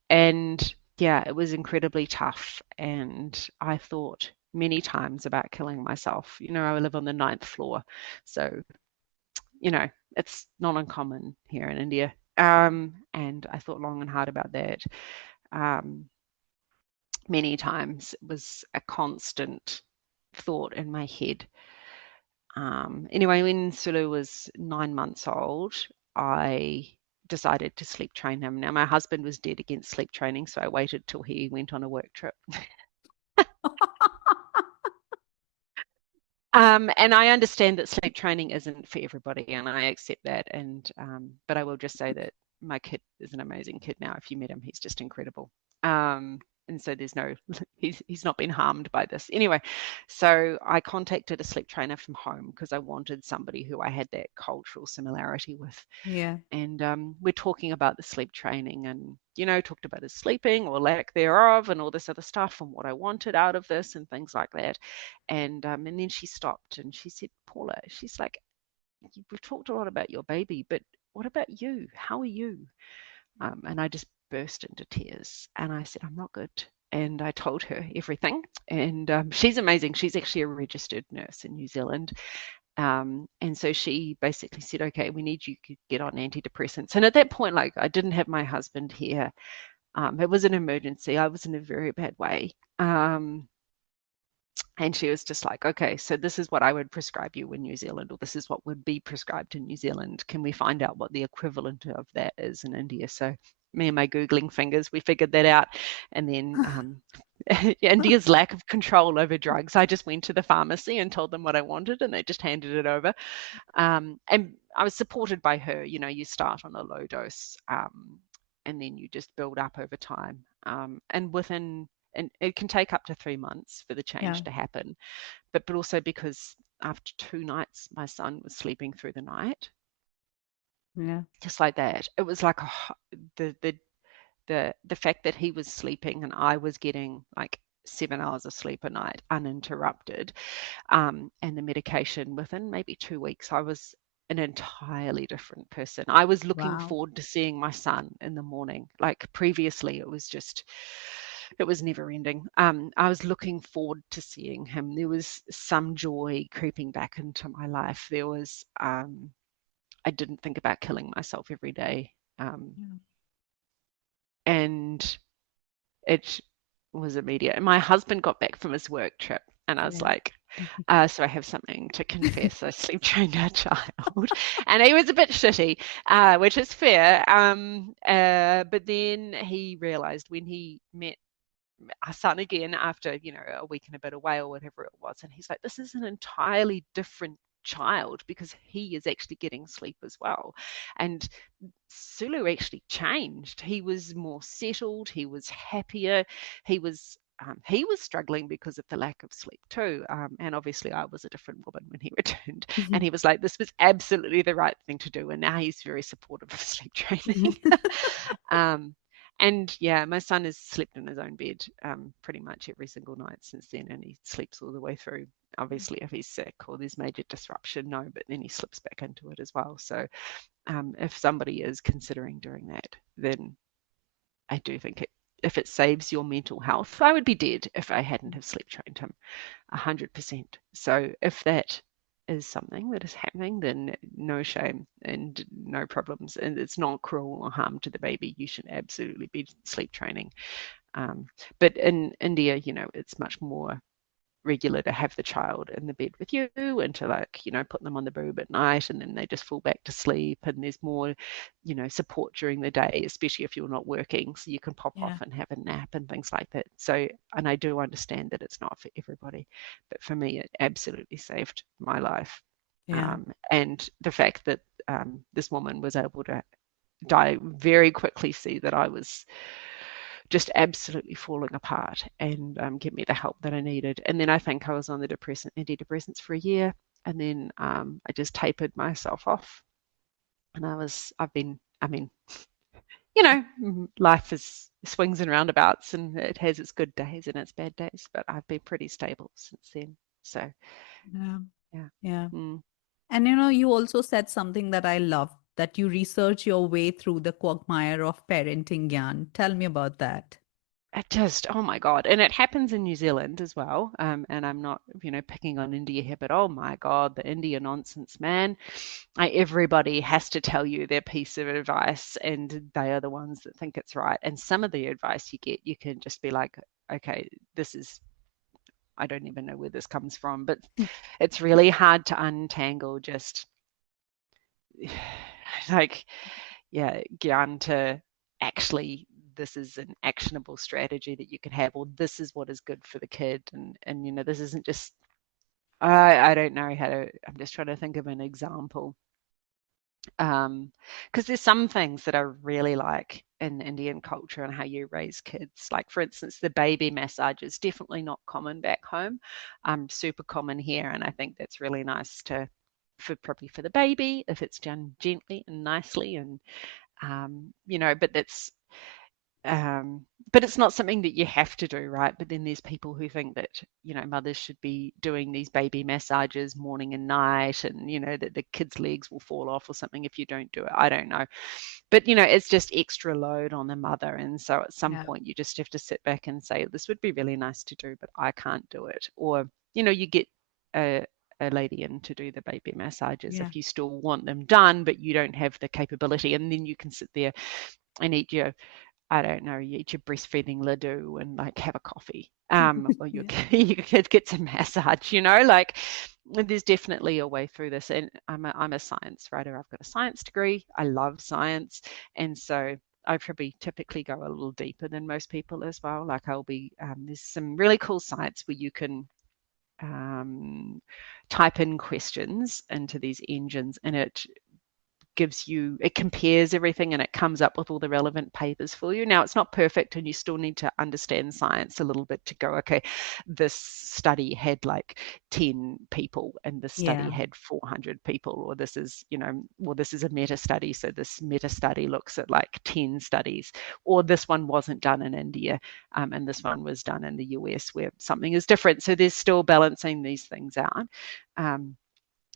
And yeah, it was incredibly tough. And I thought many times about killing myself. I live on the ninth floor, so you know, it's not uncommon here in India. And I thought long and hard about that. Um, Many times it was a constant thought in my head. Anyway, when Sulu was 9 months old, I decided to sleep train him. Now, my husband was dead against sleep training, so I waited till he went on a work trip. And I understand that sleep training isn't for everybody, and I accept that. And but I will just say that my kid is an amazing kid now. If you met him, he's just incredible. Um, and so there's no he's not been harmed by this anyway. So I contacted a sleep trainer from home because I wanted somebody who I had that cultural similarity with. Yeah. And we're talking about the sleep training, and talked about his sleeping or lack thereof and all this other stuff and what I wanted out of this and things like that. And then she stopped and she said, Paula, she's like, we've talked a lot about your baby, but what about you? How are you? And I just burst into tears and I said, I'm not good. And I told her everything. And she's amazing. She's actually a registered nurse in New Zealand. And so she basically said, okay, we need you to get on antidepressants. And at that point, like, I didn't have my husband here. It was an emergency. I was in a very bad way. And she was just like, okay, so this is what I would prescribe you in New Zealand, or this is what would be prescribed in New Zealand. Can we find out what the equivalent of that is in India? So me and my Googling fingers, we figured that out. And then India's lack of control over drugs, I just went to the pharmacy and told them what I wanted, and they just handed it over. And I was supported by her. You start on a low dose, and then you just build up over time. And it can take up to 3 months for the change Yeah. to happen. But also because after 2 nights, my son was sleeping through the night, Yeah. just like that. It was like the the fact that he was sleeping and I was getting like 7 hours of sleep a night uninterrupted, and the medication, within maybe 2 weeks, I was an entirely different person. I was looking Wow. forward to seeing my son in the morning. Like previously, it was never ending. I was looking forward to seeing him. There was some joy creeping back into my life. I didn't think about killing myself every day. Yeah. And it was immediate. And my husband got back from his work trip, and I was Yeah. like, so I have something to confess. I sleep trained our child, and he was a bit shitty, which is fair. But then he realized when he met our son again after a week and a bit away or whatever it was, and he's like, this is an entirely different child because he is actually getting sleep as well. And Sulu actually changed. He was more settled, he was happier, he was struggling because of the lack of sleep too. And obviously I was a different woman when he returned, and he was like, this was absolutely the right thing to do, and now he's very supportive of sleep training. um, and yeah, my son has slept in his own bed pretty much every single night since then, and he sleeps all the way through. Obviously, if he's sick or there's major disruption, no, but then he slips back into it as well. So if somebody is considering doing that, then I do think if it saves your mental health, I would be dead if I hadn't have sleep trained him 100%. So if that is something that is happening, then no shame and no problems, and it's not cruel or harm to the baby. You should absolutely be sleep training. But in India, it's much more regular to have the child in the bed with you and to put them on the boob at night, and then they just fall back to sleep, and there's more support during the day, especially if you're not working, so you can pop Yeah. off and have a nap and things like that. So, and I do understand that it's not for everybody, but for me it absolutely saved my life. Yeah. And the fact that this woman was able to die very quickly, see that I was just absolutely falling apart, and give me the help that I needed. And then I think I was on the antidepressants for a year, and then I just tapered myself off. And I mean, life is swings and roundabouts, and it has its good days and its bad days, but I've been pretty stable since then. So, Yeah. yeah. Yeah. Mm. And you also said something that I loved, that you research your way through the quagmire of parenting gyan. Tell me about that. It just, oh my God. And it happens in New Zealand as well. And I'm not, picking on India here, but oh my God, the India nonsense, man. Everybody has to tell you their piece of advice, and they are the ones that think it's right. And some of the advice you get, you can just be like, okay, I don't even know where this comes from, but it's really hard to untangle just like, yeah, get on to actually this is an actionable strategy that you can have, or this is what is good for the kid. And this isn't just, I don't know how to, I'm just trying to think of an example. Because there's some things that I really like in Indian culture and how you raise kids. Like, for instance, the baby massage is definitely not common back home, super common here, and I think that's really nice to, for probably for the baby if it's done gently and nicely, and but that's um, but it's not something that you have to do, right? But then there's people who think that, mothers should be doing these baby massages morning and night, and, that the kids' legs will fall off or something if you don't do it. I don't know. But, it's just extra load on the mother. And so at some Yeah. point, you just have to sit back and say, this would be really nice to do, but I can't do it. Or, you get a lady in to do the baby massages Yeah. if you still want them done, but you don't have the capability. And then you can sit there and eat your I don't know, you eat your breastfeeding ladoo and like have a coffee. Or your Yeah. your kid gets a massage, like there's definitely a way through this. And I'm a science writer. I've got a science degree. I love science. And so I probably typically go a little deeper than most people as well. Like there's some really cool sites where you can um, type in questions into these engines and it compares everything and it comes up with all the relevant papers for you. Now, it's not perfect and you still need to understand science a little bit to go, okay, this study had like 10 people and this study Yeah. had 400 people, or this is, this is a meta study. So this meta study looks at like 10 studies, or this one wasn't done in India and this one was done in the US where something is different. So there's still balancing these things out. Um,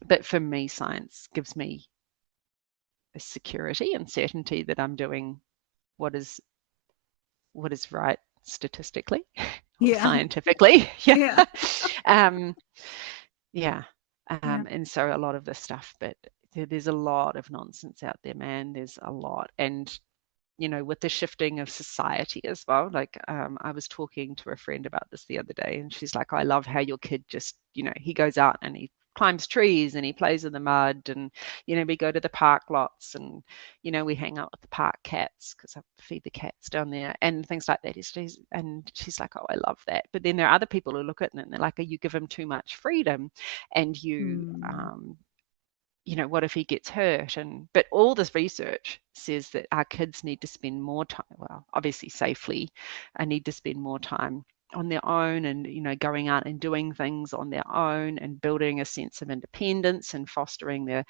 but for me, science gives me security and certainty that I'm doing what is what is right statistically or Yeah. scientifically. Yeah. Yeah. um, yeah. Yeah. And so a lot of this stuff, but there's a lot of nonsense out there, man. There's a lot. And with the shifting of society as well. Like, I was talking to a friend about this the other day, and she's like, I love how your kid just, he goes out and he climbs trees and he plays in the mud, and, we go to the park lots, and, we hang out with the park cats because I feed the cats down there and things like that. And she's like, oh, I love that. But then there are other people who look at it and they're like, oh, you give him too much freedom and Mm. what if he gets hurt? But all this research says that our kids need to spend more time, well, obviously safely, and need to spend more time on their own and going out and doing things on their own and building a sense of independence and fostering their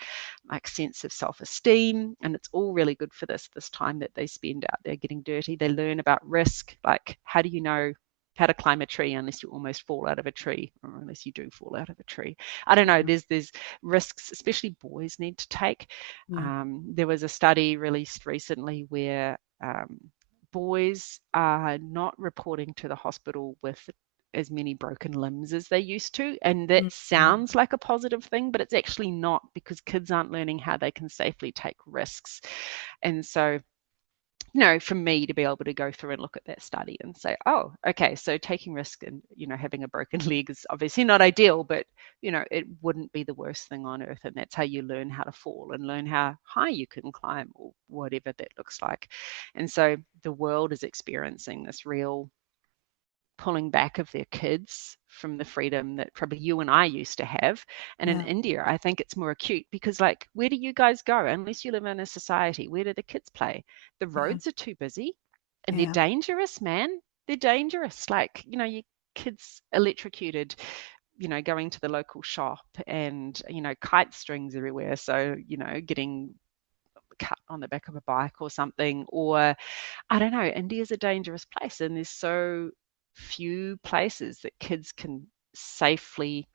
like sense of self-esteem. And it's all really good for this time that they spend out there getting dirty. They learn about risk, like how do you know how to climb a tree unless you almost fall out of a tree, or unless you do fall out of a tree. I don't know. There's risks, especially boys need to take. Yeah. There was a study released recently where boys are not reporting to the hospital with as many broken limbs as they used to. And that Mm. sounds like a positive thing, but it's actually not, because kids aren't learning how they can safely take risks. And so for me to be able to go through and look at that study and say, oh, okay, so taking risk and, having a broken leg is obviously not ideal, but, it wouldn't be the worst thing on earth. And that's how you learn how to fall and learn how high you can climb, or whatever that looks like. And so the world is experiencing this real pulling back of their kids from the freedom that probably you and I used to have. And in Yeah. India, I think it's more acute because, like, where do you guys go? Unless you live in a society, where do the kids play? The Yeah. roads are too busy and they're Yeah. dangerous, man. They're dangerous. Like, your kids electrocuted, going to the local shop, and, kite strings everywhere. So, getting cut on the back of a bike or something. Or I don't know, India's a dangerous place, and there's so few places that kids can safely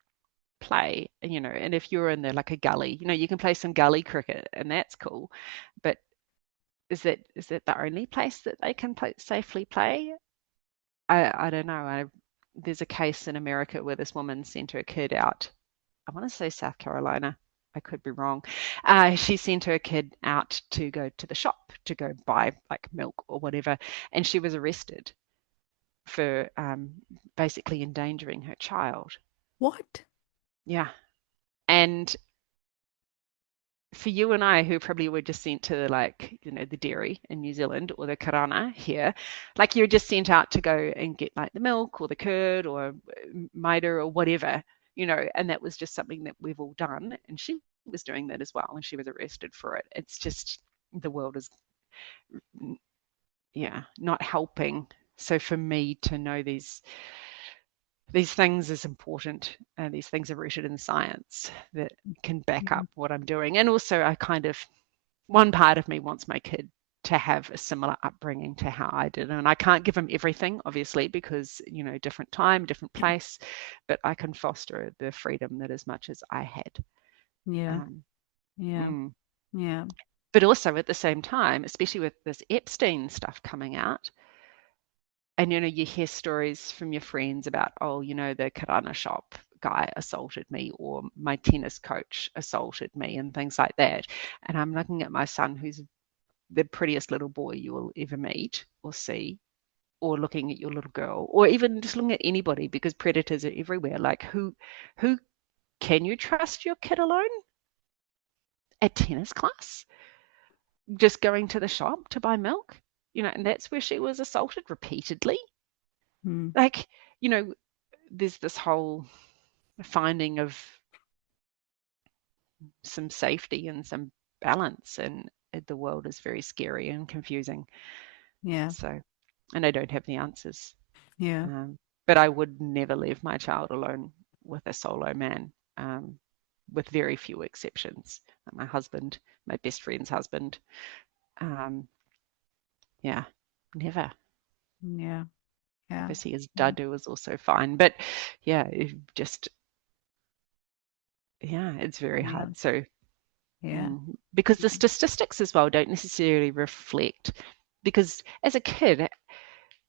play. And if you're in there like a gully, you can play some gully cricket, and that's cool. But is that the only place that they can safely play? I don't know. There's a case in America where this woman sent her kid out. I want to say South Carolina. I could be wrong. She sent her kid out to go to the shop to go buy like milk or whatever, and she was arrested for basically endangering her child. What? Yeah. And for you and I, who probably were just sent to like, the dairy in New Zealand or the karana here, like you're just sent out to go and get like the milk or the curd or maida or whatever, and that was just something that we've all done. And she was was doing that as well, and she was arrested for it. It's just the world is, yeah, not helping. So for me to know these things is important, and these things are rooted in science that can back Mm-hmm. up what I'm doing. And also, I kind of, one part of me wants my kid to have a similar upbringing to how I did. And I can't give him everything, obviously, because, different time, different place, but I can foster the freedom that as much as I had. Yeah. Um, Yeah. mm. Yeah. But also at the same time, especially with this Epstein stuff coming out, and you hear stories from your friends about, oh, the kirana shop guy assaulted me, or my tennis coach assaulted me, and things like that. And I'm looking at my son, who's the prettiest little boy you will ever meet or see, or looking at your little girl, or even just looking at anybody, because predators are everywhere. Like, who can you trust your kid alone at tennis class, just going to the shop to buy milk? And that's where she was assaulted repeatedly. Mm. Like, you know, there's this whole finding of some safety and some balance, and the world is very scary and confusing. Yeah. So, and I don't have the answers. Yeah. Um, but I would never leave my child alone with a solo man, with very few exceptions. My husband, my best friend's husband. Um, yeah, never. Yeah. Yeah. Obviously, his dadu was also fine. But yeah, just, yeah, it's very Yeah. hard. So, Yeah. because the statistics as well don't necessarily reflect, because as a kid,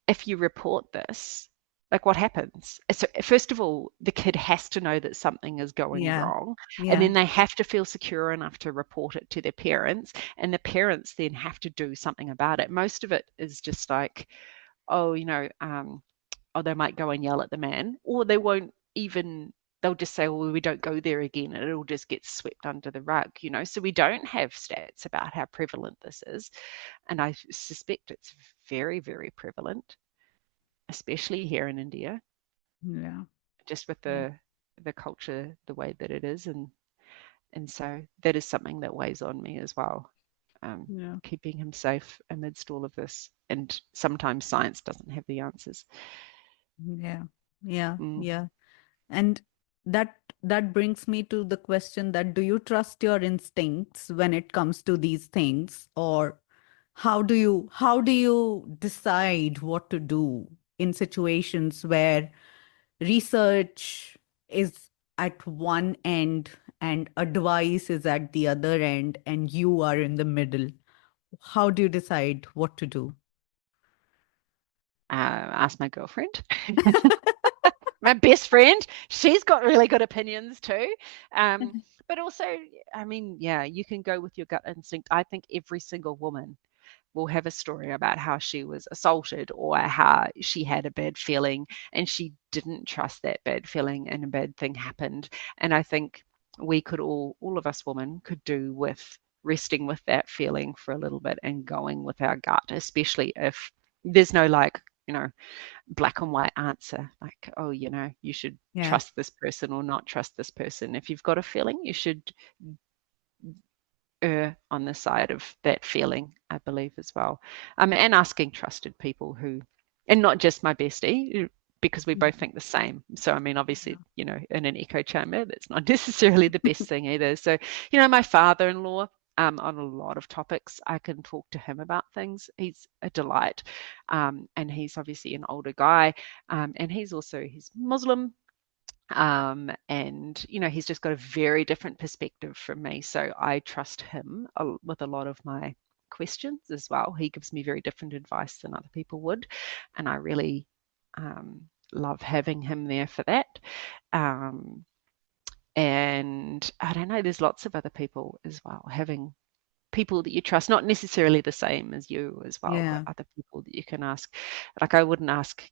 if you report this, like, what happens? So first of all, the kid has to know that something is going Yeah. wrong, and Yeah. then they have to feel secure enough to report it to their parents, and the parents then have to do something about it. Most of it is just like, oh, oh, they might go and yell at the man, or they won't even. They'll just say, well, we don't go there again, and it'll just get swept under the rug. So we don't have stats about how prevalent this is, and I suspect it's very, very prevalent, especially here in India, Yeah. just with the culture the way that it is, and so that is something that weighs on me as well. Yeah. Keeping him safe amidst all of this, and sometimes science doesn't have the answers. Yeah. Yeah. Mm. Yeah. And that that brings me to the question that do you trust your instincts when it comes to these things, or how do you decide what to do in situations where research is at one end and advice is at the other end and you are in the middle? How do you decide what to do? Ask my girlfriend, my best friend. She's got really good opinions too. But also, I mean, yeah, you can go with your gut instinct. I think every single woman will have a story about how she was assaulted, or how she had a bad feeling and she didn't trust that bad feeling and a bad thing happened. And I think we could all of us women could do with resting with that feeling for a little bit and going with our gut, especially if there's no, like, black and white answer, like, oh, you should Yeah. trust this person or not trust this person. If you've got a feeling, you should err on the side of that feeling, I believe, as well. And asking trusted people who, and not just my bestie, because we both think the same. So, I mean, obviously, in an echo chamber, that's not necessarily the best thing either. So, my father-in-law, on a lot of topics, I can talk to him about things. He's a delight. And he's obviously an older guy. And he's Muslim, and he's just got a very different perspective from me, so I trust him with a lot of my questions as well. He gives me very different advice than other people would, and I really um, love having him there for that. um, and I don't know, there's lots of other people as well, having people that you trust, not necessarily the same as you as well, but Yeah. other people that you can ask. Like, I wouldn't ask,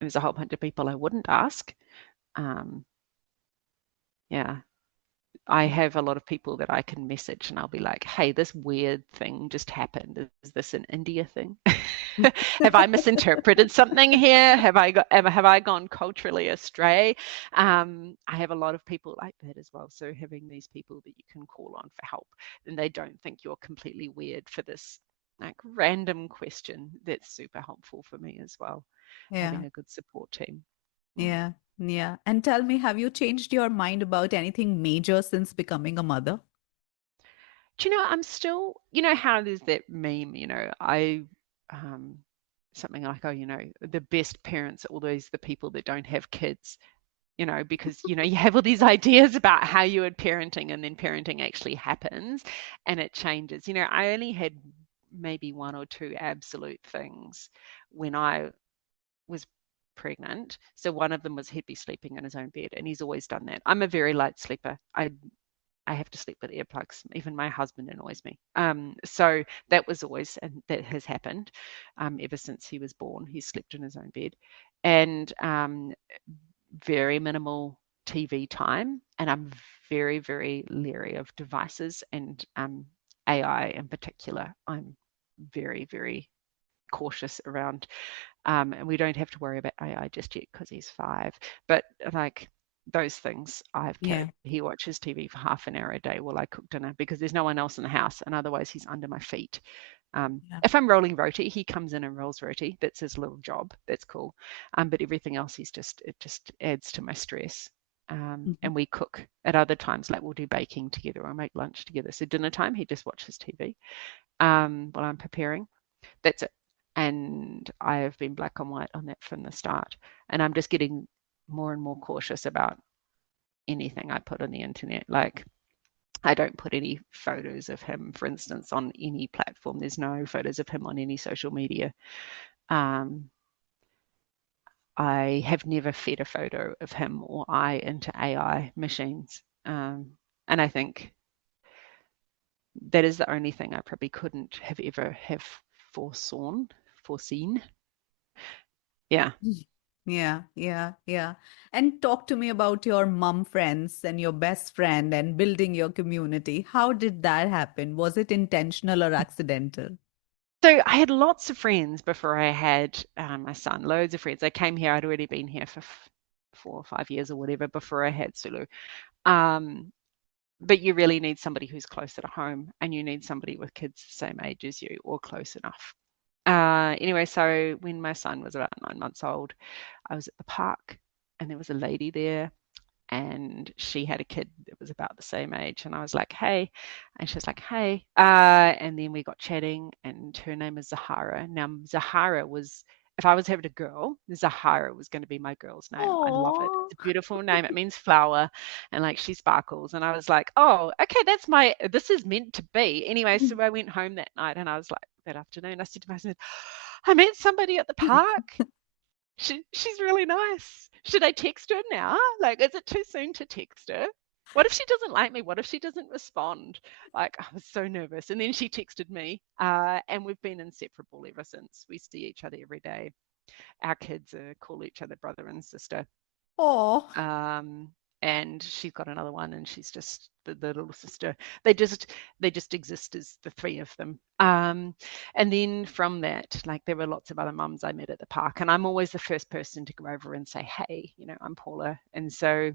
there's a whole bunch of people I wouldn't ask. um, yeah. I have a lot of people that I can message and I'll be like, hey, this weird thing just happened. Is this an India thing? Have I misinterpreted something here? Have I gone culturally astray? I have a lot of people like that as well. So having these people that you can call on for help, and they don't think you're completely weird for this like random question, that's super helpful for me as well. Yeah. Having a good support team. Mm. Yeah. Yeah. And tell me, have you changed your mind about anything major since becoming a mother? Do you know, I'm still, you know how there's that meme, um, something like, oh, the best parents are always the people that don't have kids, because, you have all these ideas about how you would parenting and then parenting actually happens and it changes. I only had maybe one or two absolute things when I was pregnant. So one of them was he'd be sleeping in his own bed, and he's always done that. I'm a very light sleeper. I have to sleep with earplugs. Even my husband annoys me. So that was always, and that has happened ever since he was born. He slept in his own bed, and very minimal TV time. And I'm very, very leery of devices and AI in particular. I'm very, very cautious around, and we don't have to worry about AI just yet because he's 5. But like those things I've Yeah. kept. He watches TV for half an hour a day while I cook dinner because there's no one else in the house, and otherwise he's under my feet. Yeah. If I'm rolling roti, he comes in and rolls roti. That's his little job. That's cool. But everything else, it just adds to my stress. Mhm. And we cook at other times, like we'll do baking together or make lunch together. So dinner time, he just watches TV while I'm preparing. That's it. And I have been black and white on that from the start. And I'm just getting more and more cautious about anything I put on the internet. Like, I don't put any photos of him, for instance, on any platform. There's no photos of him on any social media. Um, I have never fed a photo of him or I into AI machines. And I think that is the only thing I probably couldn't have ever have foreseen. Yeah. Yeah, yeah, yeah. And talk to me about your mom friends and your best friend and building your community. How did that happen? Was it intentional or accidental? So I had lots of friends before I had my son, loads of friends. I came here, I'd already been here for 4 or 5 years or whatever before I had Sulu. Um, but you really need somebody who's closer to home, and you need somebody with kids the same age as you or close enough. Anyway, so when my son was about 9 months old, I was at the park and there was a lady there and she had a kid that was about the same age. And I was like, hey. And she was like, hey. And then we got chatting, and her name is Zahara. Now, Zahara was, if I was having a girl, Zahara was going to be my girl's name. I love it. Oh. It's a beautiful name. It means flower, and like she sparkles. And I was like, oh, okay, this is meant to be. Anyway, so I went home that night and I was like, that afternoon, I said to my husband, I met somebody at the park. She's really nice. Should I text her now? Like, is it too soon to text her? What if she doesn't like me? What if she doesn't respond? Like, I was so nervous. And then she texted me, and we've been inseparable ever since. We see each other every day. Our kids call each other brother and sister. Oh. Um, and she's got another one, and she's just the little sister. They just exist as the three of them. And then from that, like there were lots of other mums I met at the park, and I'm always the first person to go over and say, hey, I'm Paula. And so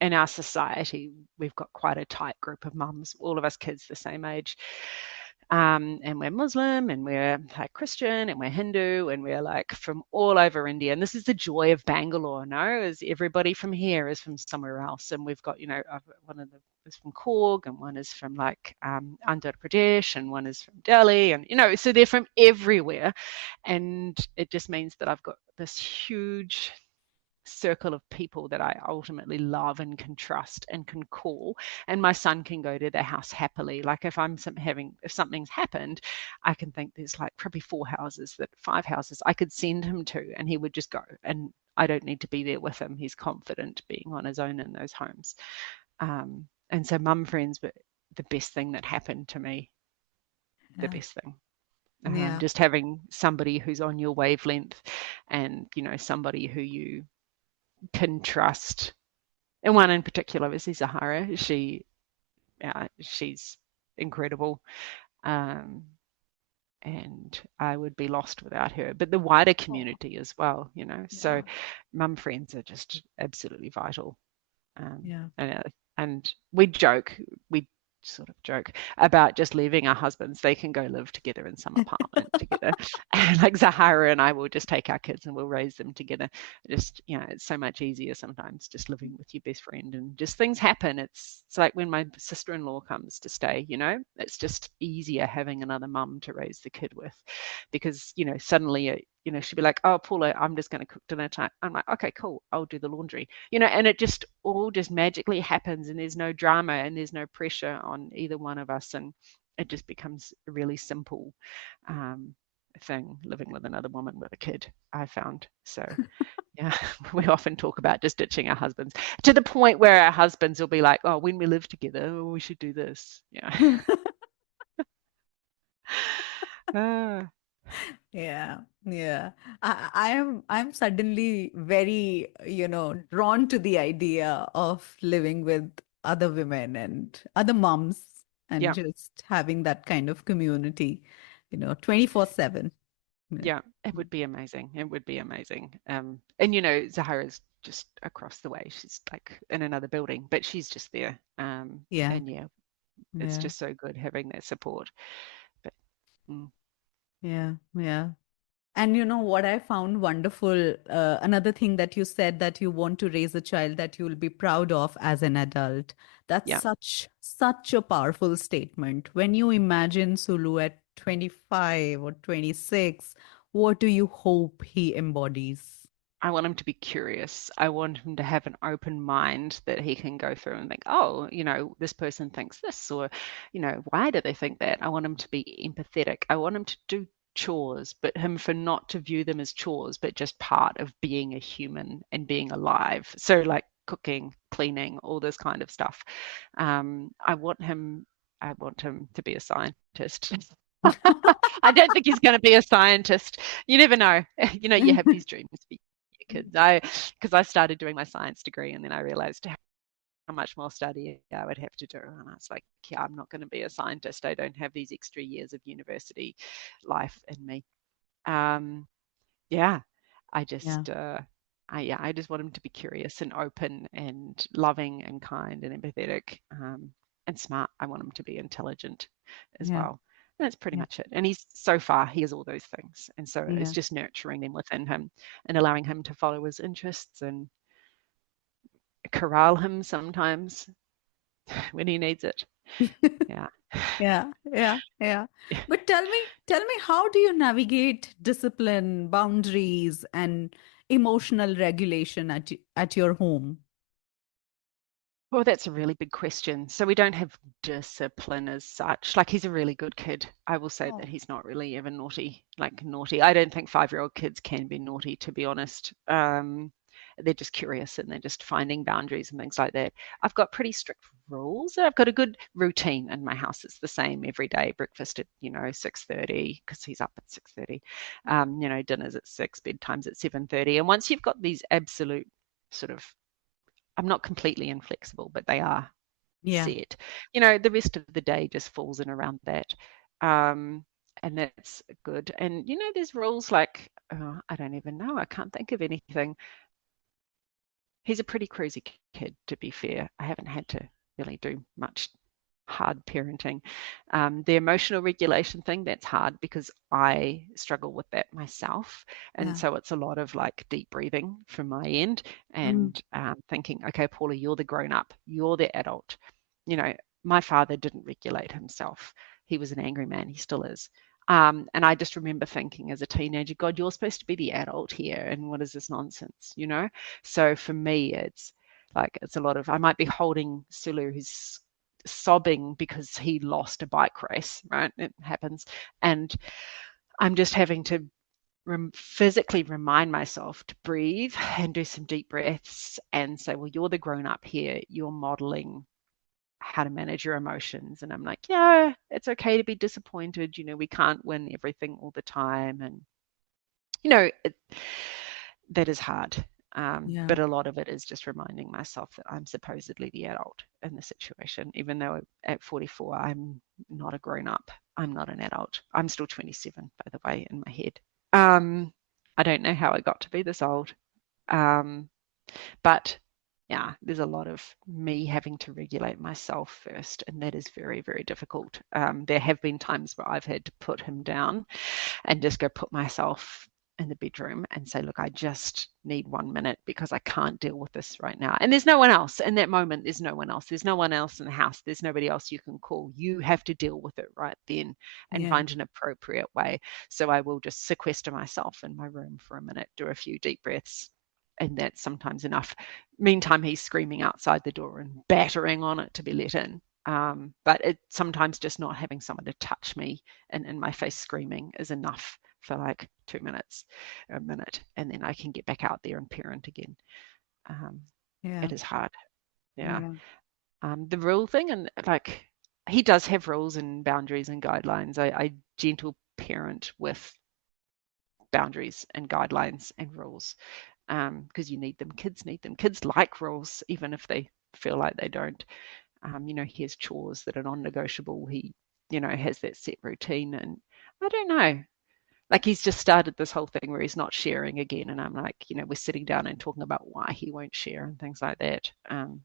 in our society, we've got quite a tight group of mums, all of us kids the same age. And we're Muslim, and we're like Christian, and we're Hindu, and we're like from all over India. And this is the joy of Bangalore, no? Is everybody from here is from somewhere else. And we've got, one of them is from Korg, and one is from like Andhra Pradesh, and one is from Delhi. And, so they're from everywhere. And it just means that I've got this huge circle of people that I ultimately love and can trust and can call, and my son can go to their house happily. Like if something's happened, I can think there's like probably 5 houses I could send him to, and he would just go, and I don't need to be there with him. He's confident being on his own in those homes. And so mum friends were the best thing that happened to me, the Yeah. best thing. Yeah. Just having somebody who's on your wavelength, and somebody who you can trust. And one in particular is Zahara. She she's incredible. Um, and I would be lost without her. But the wider Oh, community as well, So yeah, mum friends are just absolutely vital. Um, yeah. and, uh, and we sort of joke about just leaving our husbands. They can go live together in some apartment together. And like Zahara and I will just take our kids and we'll raise them together. Just, it's so much easier sometimes just living with your best friend and just things happen. It's like when my sister-in-law comes to stay, it's just easier having another mum to raise the kid with because, suddenly, she'd be like, oh, Paula, I'm just going to cook dinner tonight. I'm like, okay, cool. I'll do the laundry, and it just all just magically happens and there's no drama and there's no pressure on either one of us. And it just becomes a really simple um, thing living with another woman with a kid, I found. So, yeah, we often talk about just ditching our husbands to the point where our husbands will be like, oh, when we live together, oh, we should do this. Yeah. Ah, Yeah, yeah. I'm suddenly very, drawn to the idea of living with other women and other moms and yeah. just having that kind of community, 24/7. Yeah. Yeah, it would be amazing. It would be amazing. And Zahara's just across the way. She's like in another building, but she's just there. Yeah. And yeah, it's Yeah. just so good having that support. But mm, Yeah. Yeah. And you know what I found wonderful? Another thing that you said that you want to raise a child that you'll be proud of as an adult. That's yeah, such a powerful statement. When you imagine Sulu at 25 or 26, what do you hope he embodies? I want him to be curious. I want him to have an open mind that he can go through and think, oh, this person thinks this, or, why do they think that? I want him to be empathetic. I want him to do chores, but him for not to view them as chores, but just part of being a human and being alive. So like cooking, cleaning, all this kind of stuff. I want him. I want him to be a scientist. I don't think he's going to be a scientist. You never know. You have these dreams for your kids. Because I started doing my science degree and then I realized how much more study I would have to do. And I was like, yeah, I'm not going to be a scientist. I don't have these extra years of university life in me. Um, yeah, I Yeah. just, I just want him to be curious and open and loving and kind and empathetic and smart. I want him to be intelligent as Yeah. well. And that's pretty Yeah. much it. And so far, he has all those things. And so it's Yeah. just nurturing them within him and allowing him to follow his interests and corral him sometimes when he needs it. Yeah. Yeah, yeah, yeah. But tell me, how do you navigate discipline, boundaries, and emotional regulation at your home? Well, that's a really big question. So we don't have discipline as such. Like he's a really good kid. I will say that Oh, he's not really ever naughty, like naughty. I don't think 5-year-old kids can be naughty, to be honest. They're just curious and they're just finding boundaries and things like that. I've got pretty strict rules. I've got a good routine in my house. It's the same every day. Breakfast at 6:30 because he's up at 6:30. Dinner's at 6, bedtime's at 7:30. And once you've got these absolute sort of I'm not completely inflexible, but they are yeah. set. The rest of the day just falls in around that. Um, and that's good. And, there's rules like, I don't even know, I can't think of anything. He's a pretty crazy kid, to be fair. I haven't had to really do much hard parenting. The emotional regulation thing, that's hard because I struggle with that myself. And Yeah. so it's a lot of like deep breathing from my end Mm, and thinking, okay, Paula, you're the grown up, you're the adult. You know, my father didn't regulate himself. He was an angry man, he still is. And I just remember thinking as a teenager, God, you're supposed to be the adult here. And what is this nonsense, So for me, it's a lot of, I might be holding Sulu, who's sobbing because he lost a bike race, right? It happens. And I'm just having to physically remind myself to breathe and do some deep breaths and say, well, you're the grown up here. You're modeling how to manage your emotions. And I'm like, yeah, it's okay to be disappointed. We can't win everything all the time. And, that is hard. Yeah. But a lot of it is just reminding myself that I'm supposedly the adult in the situation, even though at 44, I'm not a grown up. I'm not an adult. I'm still 27, by the way, in my head. I don't know how I got to be this old. Um, but yeah, there's a lot of me having to regulate myself first, and that is very, very difficult. There have been times where I've had to put him down and just go put myself in the bedroom and say, look, I just need 1 minute because I can't deal with this right now. And there's no one else in that moment. There's no one else. There's no one else in the house. There's nobody else you can call. You have to deal with it right then and Yeah. find an appropriate way. So I will just sequester myself in my room for a minute, do a few deep breaths. And that's sometimes enough. Meantime, he's screaming outside the door and battering on it to be let in. But it sometimes just not having someone to touch me and in my face screaming is enough for like 2 minutes or a minute, and then I can get back out there and parent again. Um, Yeah. it is hard, yeah. Yeah. The rule thing, and like he does have rules and boundaries and guidelines. I gentle parent with boundaries and guidelines and rules because you need them. Kids need them. Kids like rules, even if they feel like they don't. He has chores that are non-negotiable. He, has that set routine, and I don't know. Like he's just started this whole thing where he's not sharing again, and I'm like, we're sitting down and talking about why he won't share and things like that. And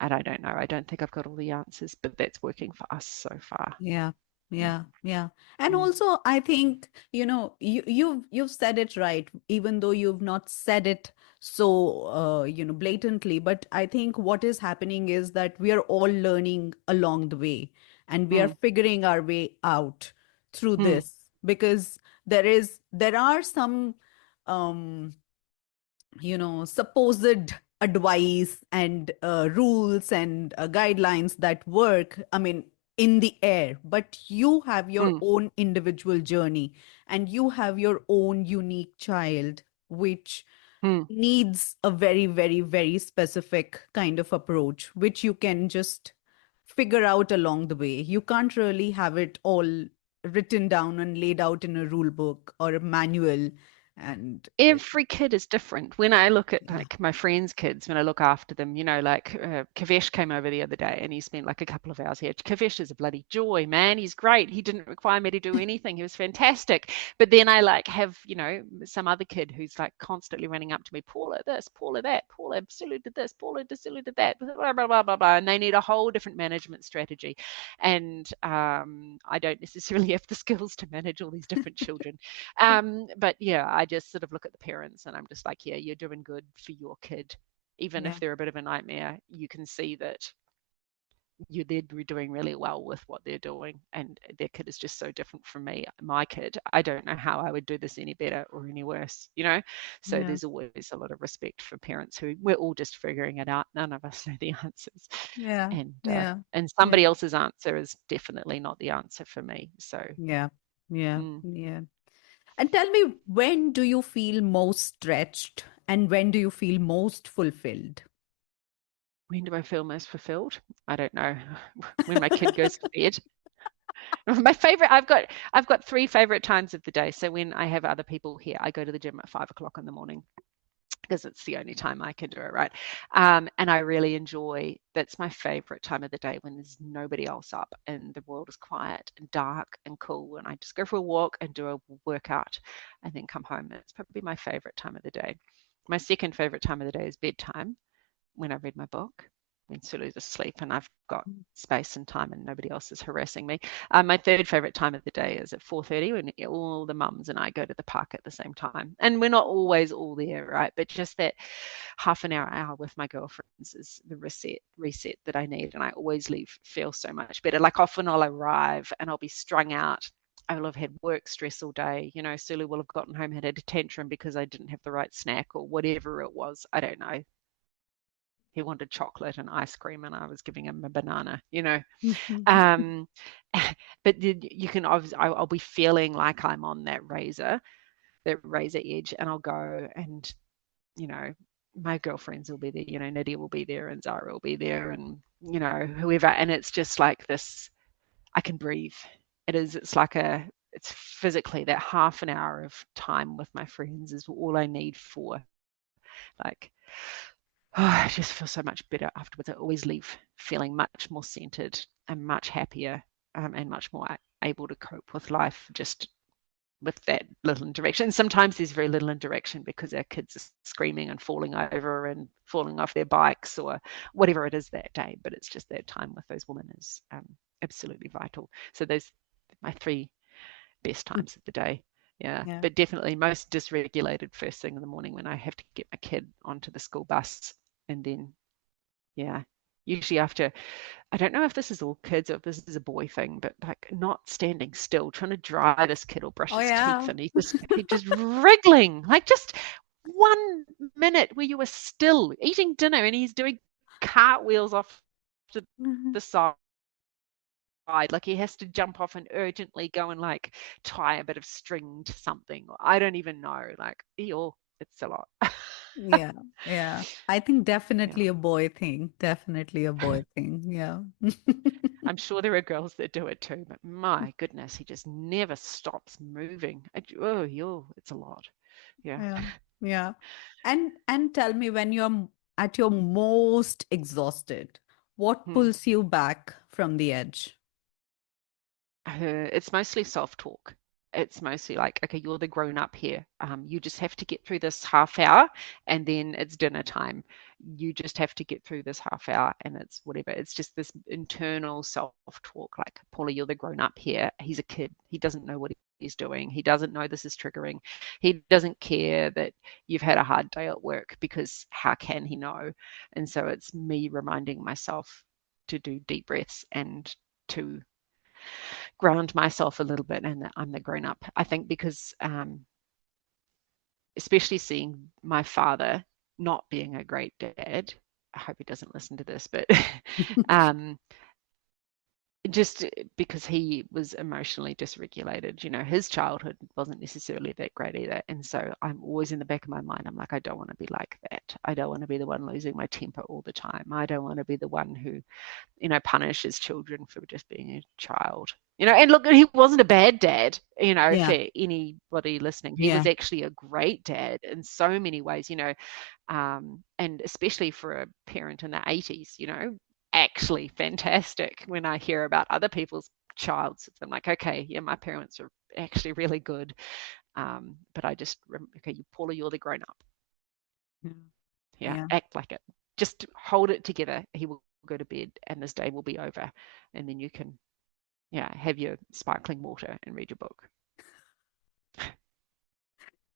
I don't know. I don't think I've got all the answers, but that's working for us so far. Yeah, Mm, yeah, yeah. And mm, also, I think, you've said it right, even though you've not said it so blatantly. But I think what is happening is that we are all learning along the way, and we are mm, figuring our way out through mm, this, because there are some um supposed advice and rules and guidelines that work, I mean, in the air, but you have your mm, own individual journey, and you have your own unique child, which mm. needs a very, very, very specific kind of approach, which you can just figure out along the way. You can't really have it all written down and laid out in a rule book or a manual. And Every kid is different. When I look at yeah. like my friends' kids, when I look after them, like Kavesh came over the other day and he spent like a couple of hours here. Kavesh is a bloody joy, man. He's great. He didn't require me to do anything. He was fantastic. But then I like have, some other kid who's like constantly running up to me, Paula this, Paula that, Paula Sulu did this, Paula Sulu did that, blah, blah, blah, blah, blah. And they need a whole different management strategy. And I don't necessarily have the skills to manage all these different children. But yeah, I just sort of look at the parents and I'm just like, yeah, you're doing good for your kid. Even Yeah. if they're a bit of a nightmare, you can see that they're doing really well with what they're doing. And their kid is just so different from me. My kid, I don't know how I would do this any better or any worse. So Yeah. there's always a lot of respect for parents who we're all just figuring it out. None of us know the answers. Yeah. And Yeah. and Yeah. somebody else's answer is definitely not the answer for me. So Yeah. Yeah. mm, Yeah. And tell me, when do you feel most stretched and when do you feel most fulfilled? when do I feel most fulfilled? I don't know. When my kid goes to bed. My favorite, I've got three favorite times of the day. So when I have other people here, I go to the gym at 5 o'clock in the morning because it's the only time I can do it, right? And I really enjoy, that's my favorite time of the day when there's nobody else up and the world is quiet and dark and cool. And I just go for a walk and do a workout and then come home. It's probably my favorite time of the day. My second favorite time of the day is bedtime when I read my book, when Sulu's asleep and I've got space and time and nobody else is harassing me. My third favorite time of the day is at 4:30 when all the mums and I go to the park at the same time. And we're not always all there, right? But just that half an hour with my girlfriends is the reset that I need. And I always leave feel so much better. Like often I'll arrive and I'll be strung out. I will have had work stress all day. Sulu will have gotten home and had a tantrum because I didn't have the right snack or whatever it was. I don't know. He wanted chocolate and ice cream and I was giving him a banana. Um, but you can obviously, I'll be feeling like I'm on that razor edge, and I'll go and, you know, my girlfriends will be there, Nadia will be there and Zara will be there and, whoever. And it's just like this, I can breathe. It's physically that half an hour of time with my friends is all I need for Like, oh, I just feel so much better afterwards. I always leave feeling much more centered and much happier, and much more able to cope with life just with that little interaction. Sometimes there's very little interaction because our kids are screaming and falling over and falling off their bikes or whatever it is that day. But it's just that time with those women is absolutely vital. So those my three best times of the day. Yeah, Yeah. but definitely most dysregulated first thing in the morning when I have to get my kid onto the school bus, and then yeah, usually after, I don't know if this is all kids or if this is a boy thing, but like not standing still, trying to dry this kid or brush Oh, his teeth, yeah. and he just wriggling, like just 1 minute where you were still eating dinner and he's doing cartwheels off to Mhm. the side, like he has to jump off and urgently go and like tie a bit of string to something. I don't even know, like, ew, it's a lot. Yeah. Yeah. I think Yeah. definitely a boy thing. Definitely a boy thing. Yeah. I'm sure there are girls that do it too, but my goodness, he just never stops moving. Oh, it's a lot. Yeah. Yeah. Yeah. And tell me, when you're at your most exhausted, what Hmm. pulls you back from the edge? It's mostly self-talk. It's mostly like, okay, you're the grown up here. You just have to get through this half hour and then it's dinner time. You just have to get through this half hour and it's whatever. It's just this internal self-talk, like, Paula, you're the grown up here. He's a kid. He doesn't know what he's doing. He doesn't know this is triggering. He doesn't care that you've had a hard day at work because how can he know? And so it's me reminding myself to do deep breaths and to ground myself a little bit and that I'm the grown up. I think because especially seeing my father not being a great dad, I hope he doesn't listen to this, but um, just because he was emotionally dysregulated, his childhood wasn't necessarily that great either. And so I'm always in the back of my mind, I'm like, I don't want to be like that. I don't want to be the one losing my temper all the time. I don't want to be the one who punishes children for just being a child. And look, he wasn't a bad dad, Yeah. for anybody listening. He was Yeah. actually a great dad in so many ways, and especially for a parent in the 80s, actually fantastic when I hear about other people's childs. I'm like, okay, yeah, my parents are actually really good. But I just, okay, Paula, you're the grown up. Yeah. Yeah, Yeah. act like it. Just hold it together. He will go to bed and this day will be over. And then you can, yeah, have your sparkling water and read your book.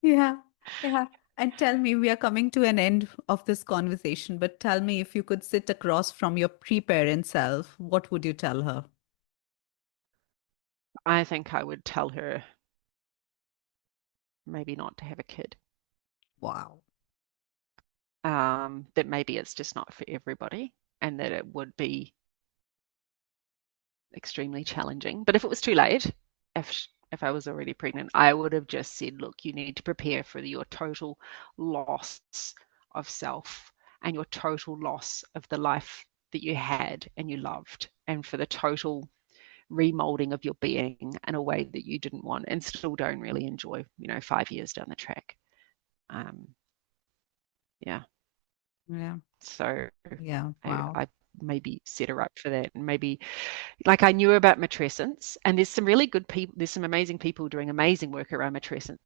Yeah. Yeah. And tell me, we are coming to an end of this conversation, but tell me, if you could sit across from your pre-parent self, what would you tell her? I think I would tell her maybe not to have a kid. Wow. That maybe it's just not for everybody and that it would be extremely challenging. But if it was too late, if I was already pregnant, I would have just said, look, you need to prepare for your total loss of self and your total loss of the life that you had and you loved, and for the total remolding of your being in a way that you didn't want and still don't really enjoy, 5 years down the track. Um, yeah. Yeah. So Yeah. I, Wow. I maybe set her up for that, and maybe, like, I knew about matrescence, and there's some really good people, there's some amazing people doing amazing work around matrescence.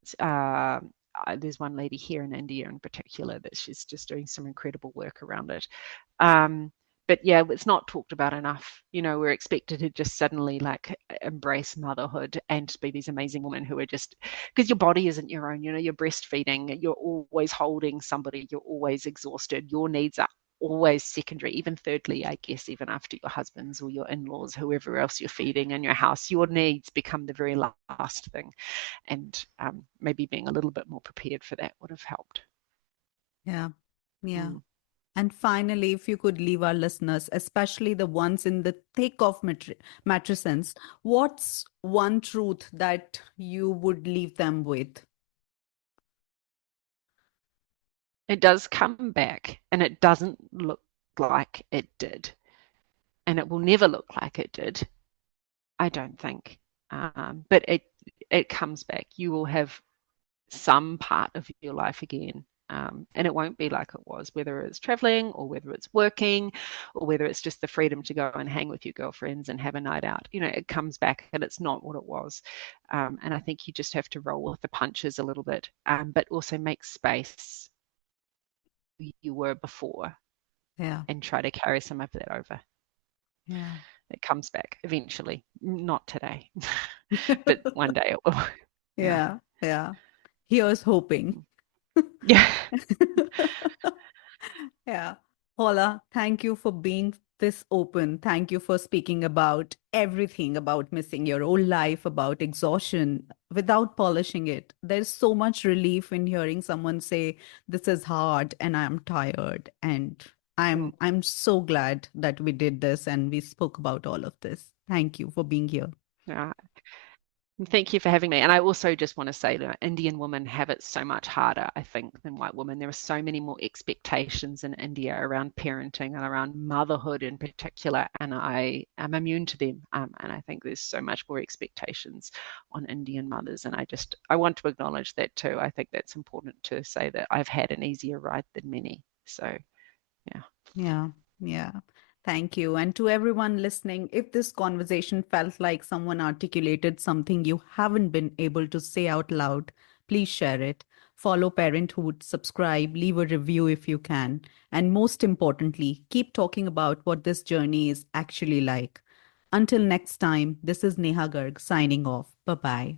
There's one lady here in India in particular that she's just doing some incredible work around it. Um, but yeah, it's not talked about enough. We're expected to just suddenly like embrace motherhood and be these amazing women who are just, because your body isn't your own. You're breastfeeding, you're always holding somebody, you're always exhausted, your needs are always secondary, even thirdly, I guess, even after your husbands or your in-laws, whoever else you're feeding in your house, your needs become the very last thing. And maybe being a little bit more prepared for that would have helped. Yeah. Yeah. Mm. And finally, if you could leave our listeners, especially the ones in the thick of matrescence, what's one truth that you would leave them with? It does come back and it doesn't look like it did. And it will never look like it did, I don't think. But it comes back. You will have some part of your life again And it won't be like it was, whether it's traveling or whether it's working or whether it's just the freedom to go and hang with your girlfriends and have a night out. It comes back and it's not what it was. And I think you just have to roll with the punches a little bit, but also make space you were before Yeah. and try to carry some of that over. Yeah. It comes back eventually, not today, but one day it will. Yeah. Yeah. Yeah. Here's hoping. Yeah. Yeah. Paula, thank you for being this open. Thank you for speaking about everything about missing your old life, about exhaustion without polishing it. There's so much relief in hearing someone say, "This is hard and I'm tired." And I'm so glad that we did this and we spoke about all of this. Thank you for being here. Yeah. Thank you for having me. And I also just want to say that Indian women have it so much harder, I think, than white women. There are so many more expectations in India around parenting and around motherhood in particular, and I am immune to them. And I think there's so much more expectations on Indian mothers. And I want to acknowledge that too. I think that's important to say that I've had an easier ride than many. So, yeah. Yeah, yeah. Thank you. And to everyone listening, if this conversation felt like someone articulated something you haven't been able to say out loud, please share it. Follow Parenthood, subscribe, leave a review if you can. And most importantly, keep talking about what this journey is actually like. Until next time, this is Neha Garg signing off. Bye bye.